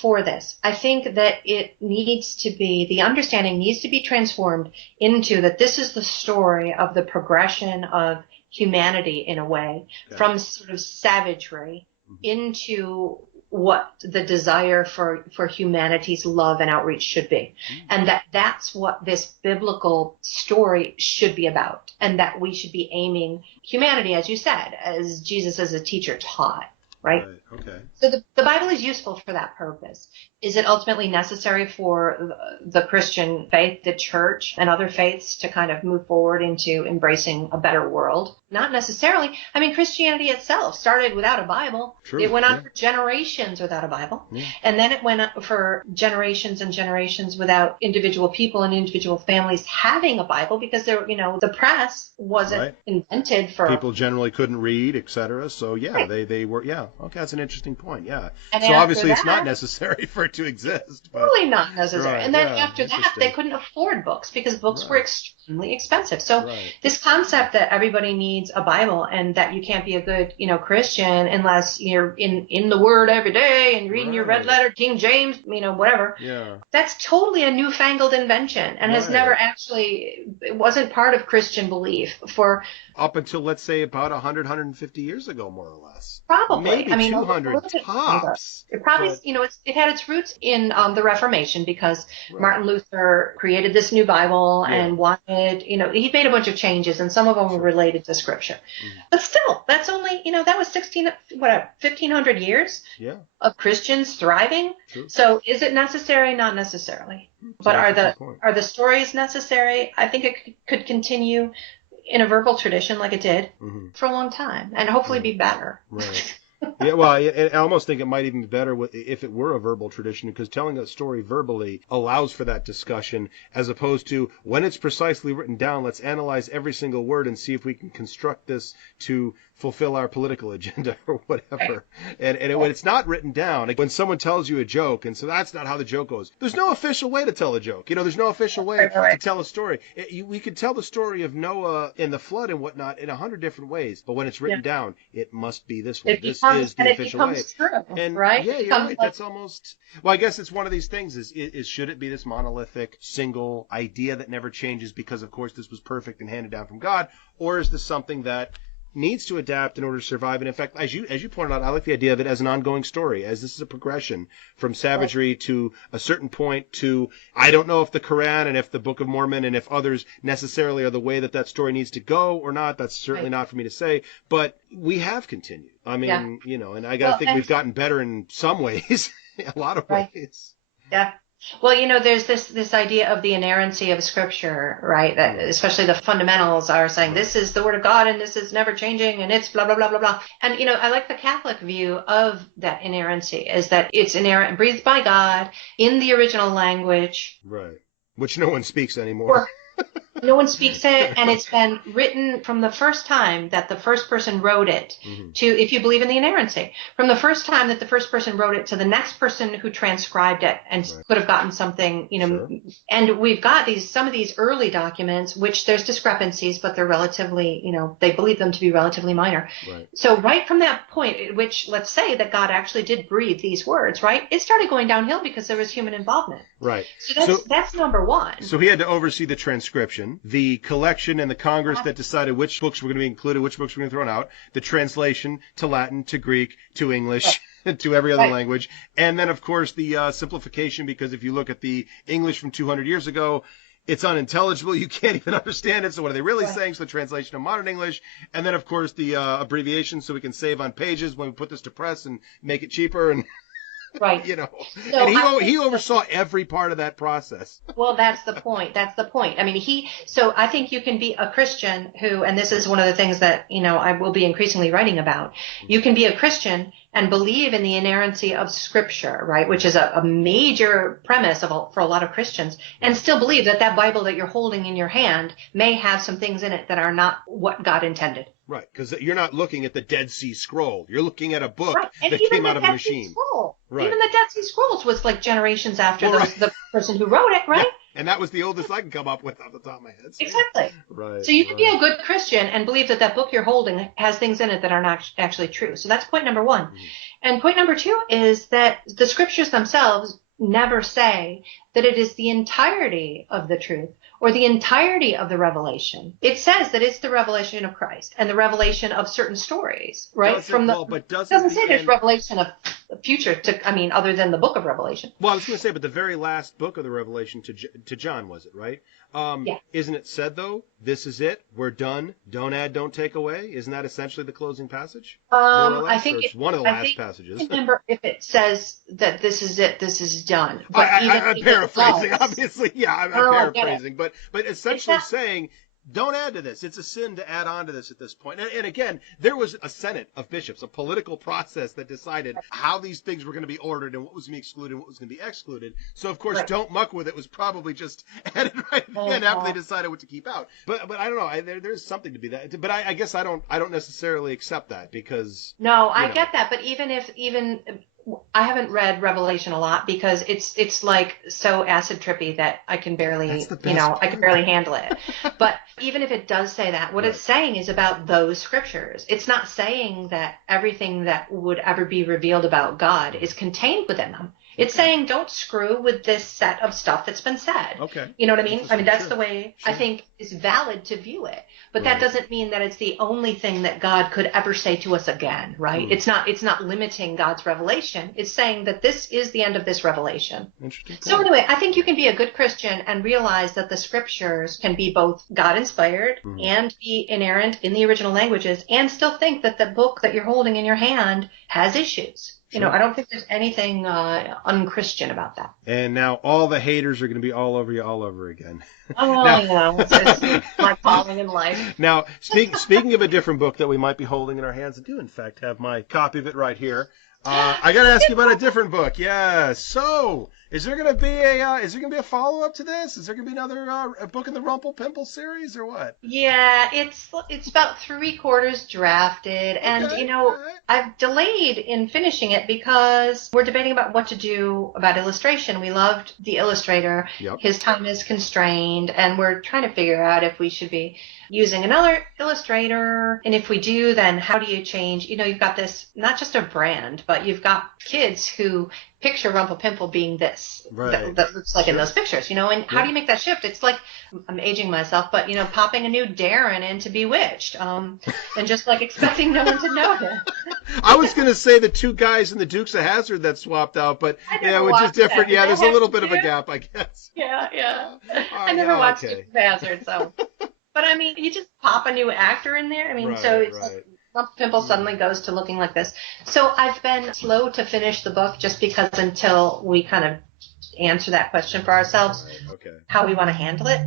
for this? I think that the understanding needs to be transformed into that this is the story of the progression of humanity in a way, from sort of savagery into what the desire for humanity's love and outreach should be. And that's what this biblical story should be about. And that we should be aiming humanity, as you said, as Jesus as a teacher taught, right? Okay. So the Bible is useful for that purpose. Is it ultimately necessary for the Christian faith, the church, and other faiths to kind of move forward into embracing a better world? Not necessarily. I mean, Christianity itself started without a Bible. True. It went on for generations without a Bible. Yeah. And then it went on for generations and generations without individual people and individual families having a Bible, because the press wasn't invented for... People generally couldn't read, etc. So, they were... Yeah, okay, that's an interesting point, yeah. And so obviously it's not necessary for it to exist. But, really not necessary. And then after that, they couldn't afford books because books were extremely expensive. So this concept that everybody needs a Bible and that you can't be a good, Christian unless you're in the Word every day and reading your red letter King James, whatever. Yeah. That's totally a newfangled invention and has never it wasn't part of Christian belief for... Up until, let's say, about 100, 150 years ago, more or less. Probably. Maybe 200 tops. It probably, it had its roots in the Reformation because Martin Luther created this new Bible and wanted, he made a bunch of changes and some of them were related to Scripture. Mm-hmm. But still, that's only, that was 1,500 years of Christians thriving. True. So is it necessary? Not necessarily. But are the stories necessary? I think it could continue in a verbal tradition like it did for a long time and hopefully be better. Right. Yeah, well, I almost think it might even be better if it were a verbal tradition, because telling a story verbally allows for that discussion, as opposed to when it's precisely written down, let's analyze every single word and see if we can construct this to fulfill our political agenda or whatever. When it's not written down, like when someone tells you a joke, and so that's not how the joke goes. There's no official way to tell a joke. There's no official way to tell a story. We could tell the story of Noah and the flood and whatnot in 100 different ways, but when it's written down, it must be this way. This is the official way. True, and right? yeah, you're right. That's almost. Well, I guess it's one of these things. Is should it be this monolithic single idea that never changes because, of course, this was perfect and handed down from God, or is this something that needs to adapt in order to survive? And in fact, as you pointed out, I like the idea of it as an ongoing story, as this is a progression from savagery to a certain point to, I don't know if the Quran and if the Book of Mormon and if others necessarily are the way that story needs to go or not. That's certainly not for me to say, but we have continued. I mean, and I got to think we've gotten better in some ways, a lot of ways. Yeah. Well, there's this idea of the inerrancy of Scripture, right? That especially the fundamentals are saying this is the Word of God and this is never changing and it's blah, blah, blah, blah, blah. And, I like the Catholic view of that inerrancy, is that it's inerrant and breathed by God in the original language. Right. Which no one speaks anymore. No one speaks it, and it's been written from the first time that the first person wrote it to, if you believe in the inerrancy, from the first time that the first person wrote it to the next person who transcribed it and could have gotten something, and we've got some of these early documents, which there's discrepancies, but they're relatively, they believe them to be relatively minor. Right. So right from that point, at which let's say that God actually did breathe these words, right? It started going downhill because there was human involvement. Right. So that's number one. So he had to oversee the transcription, the collection and the Congress that decided which books were going to be included, which books were going to be thrown out, the translation to Latin, to Greek, to English, to every other language, and then, of course, the simplification, because if you look at the English from 200 years ago, it's unintelligible. You can't even understand it. So what are they really saying? So the translation of modern English. And then, of course, the abbreviation so we can save on pages when we put this to press and make it cheaper and... Right. So and he oversaw every part of that process. Well, that's the point. I mean, so I think you can be a Christian who, and this is one of the things that, I will be increasingly writing about. You can be a Christian and believe in the inerrancy of Scripture, right? Which is a major premise for a lot of Christians, and still believe that Bible that you're holding in your hand may have some things in it that are not what God intended. Right, because you're not looking at the Dead Sea Scroll. You're looking at a book that came out of a machine. Right. Even the Dead Sea Scrolls was like generations after the person who wrote it, right? Yeah. And that was the oldest I can come up with off the top of my head. So. Exactly. Right. So you can be a good Christian and believe that book you're holding has things in it that are not actually true. So that's point number one. And point number two is that the Scriptures themselves never say that it is the entirety of the truth or the entirety of the revelation. It says that it's the revelation of Christ and the revelation of certain stories, right? It doesn't say there's revelation of future other than the book of Revelation. Well, I was going to say, but the very last book of the Revelation to John, was it, right? Isn't it said, though, this is it, we're done, don't add, don't take away? Isn't that essentially the closing passage? I think it's one of the last passages. I remember if it says that this is it, this is done. But I'm paraphrasing, obviously. Yeah, I'm paraphrasing. But essentially saying, don't add to this. It's a sin to add on to this at this point. And again, there was a Senate of bishops, a political process that decided how these things were going to be ordered and what was going to be excluded and what was going to be excluded. So, of course, don't muck with it was probably just added right in after they decided what to keep out. But I don't know. There's something to be that. But I guess I don't necessarily accept that because... No, I get that. But even I haven't read Revelation a lot because it's like so acid trippy that I can barely, I can barely handle it. But even if it does say that, what it's saying is about those scriptures. It's not saying that everything that would ever be revealed about God is contained within them. It's saying don't screw with this set of stuff that's been said. Okay. You know what I mean? I mean, that's the way I think is valid to view it. But that doesn't mean that it's the only thing that God could ever say to us again, right? It's not limiting God's revelation. It's saying that this is the end of this revelation. Interesting point. So anyway, I think you can be a good Christian and realize that the scriptures can be both God-inspired and be inerrant in the original languages, and still think that the book that you're holding in your hand has issues. You know, I don't think there's anything unchristian about that. And now all the haters are going to be all over you all over again. Oh, now, it's like falling in life. Now, speaking of a different book that we might be holding in our hands, I do in fact have my copy of it right here. I got to ask you about a different book. Yeah. So, is there going to be a follow up to this? Is there going to be another a book in the Rumple Pimple series or what? Yeah, it's about 3/4 drafted, and I've delayed in finishing it because we're debating about what to do about illustration. We loved the illustrator. Yep. His time is constrained, and we're trying to figure out if we should be using another illustrator, and if we do, then how do you change? You've got this, not just a brand, but you've got kids who picture Rumple Pimple being this, right, that looks like in those pictures, and how do you make that shift? It's like, I'm aging myself, but popping a new Darren into Bewitched, and just like expecting no one to notice. I was going to say the two guys in the Dukes of Hazzard that swapped out, but which is different. Yeah, there's a little bit of a gap, I guess. Yeah. I never watched Dukes of Hazzard, so. But I mean, you just pop a new actor in there. I mean, so it's like Rumple Pimple suddenly goes to looking like this. So I've been slow to finish the book just because until we kind of answer that question for ourselves, how we want to handle it.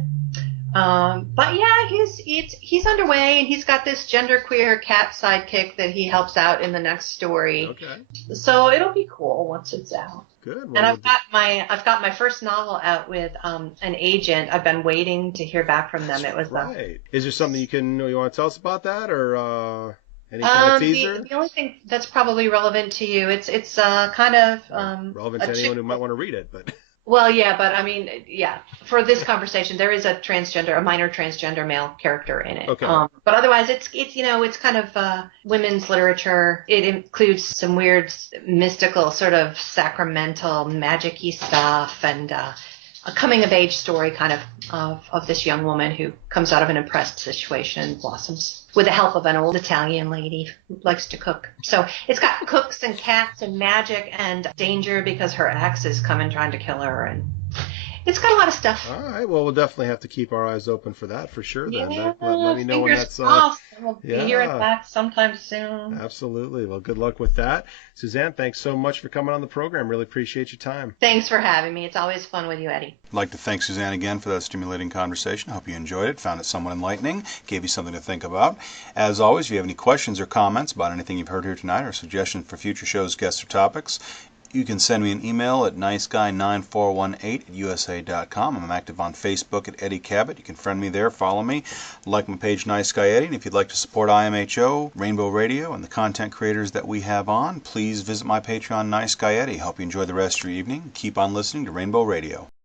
But yeah, he's underway, and he's got this genderqueer cat sidekick that he helps out in the next story. Okay. So it'll be cool once it's out. Good. And I've got my first novel out with an agent. I've been waiting to hear back from them. It was right. Is there something you want to tell us about that, or any kind of teaser? The only thing that's probably relevant to you, it's kind of relevant to anyone who might want to read it, but. Well, yeah, but I mean, yeah, for this conversation, there is a minor transgender male character in it. Okay. But otherwise, it's kind of women's literature. It includes some weird, mystical, sort of sacramental, magic-y stuff, and a coming-of-age story kind of this young woman who comes out of an oppressed situation and blossoms with the help of an old Italian lady who likes to cook. So it's got cooks and cats and magic and danger because her ex is coming trying to kill her, and it's got a lot of stuff. All right. Well, we'll definitely have to keep our eyes open for that for sure. Then let me know when that's. We'll be hearing back sometime soon. Absolutely. Well, good luck with that, Suzanne. Thanks so much for coming on the program. Really appreciate your time. Thanks for having me. It's always fun with you, Eddie. I'd like to thank Suzanne again for that stimulating conversation. I hope you enjoyed it, found it somewhat enlightening, gave you something to think about. As always, if you have any questions or comments about anything you've heard here tonight, or suggestions for future shows, guests, or topics, you can send me an email at niceguy9418@usa.com. I'm active on Facebook at Eddie Cabot. You can friend me there, follow me, like my page Nice Guy Eddie. And if you'd like to support IMHO, Rainbow Radio, and the content creators that we have on, please visit my Patreon, Nice Guy Eddie. Hope you enjoy the rest of your evening. Keep on listening to Rainbow Radio.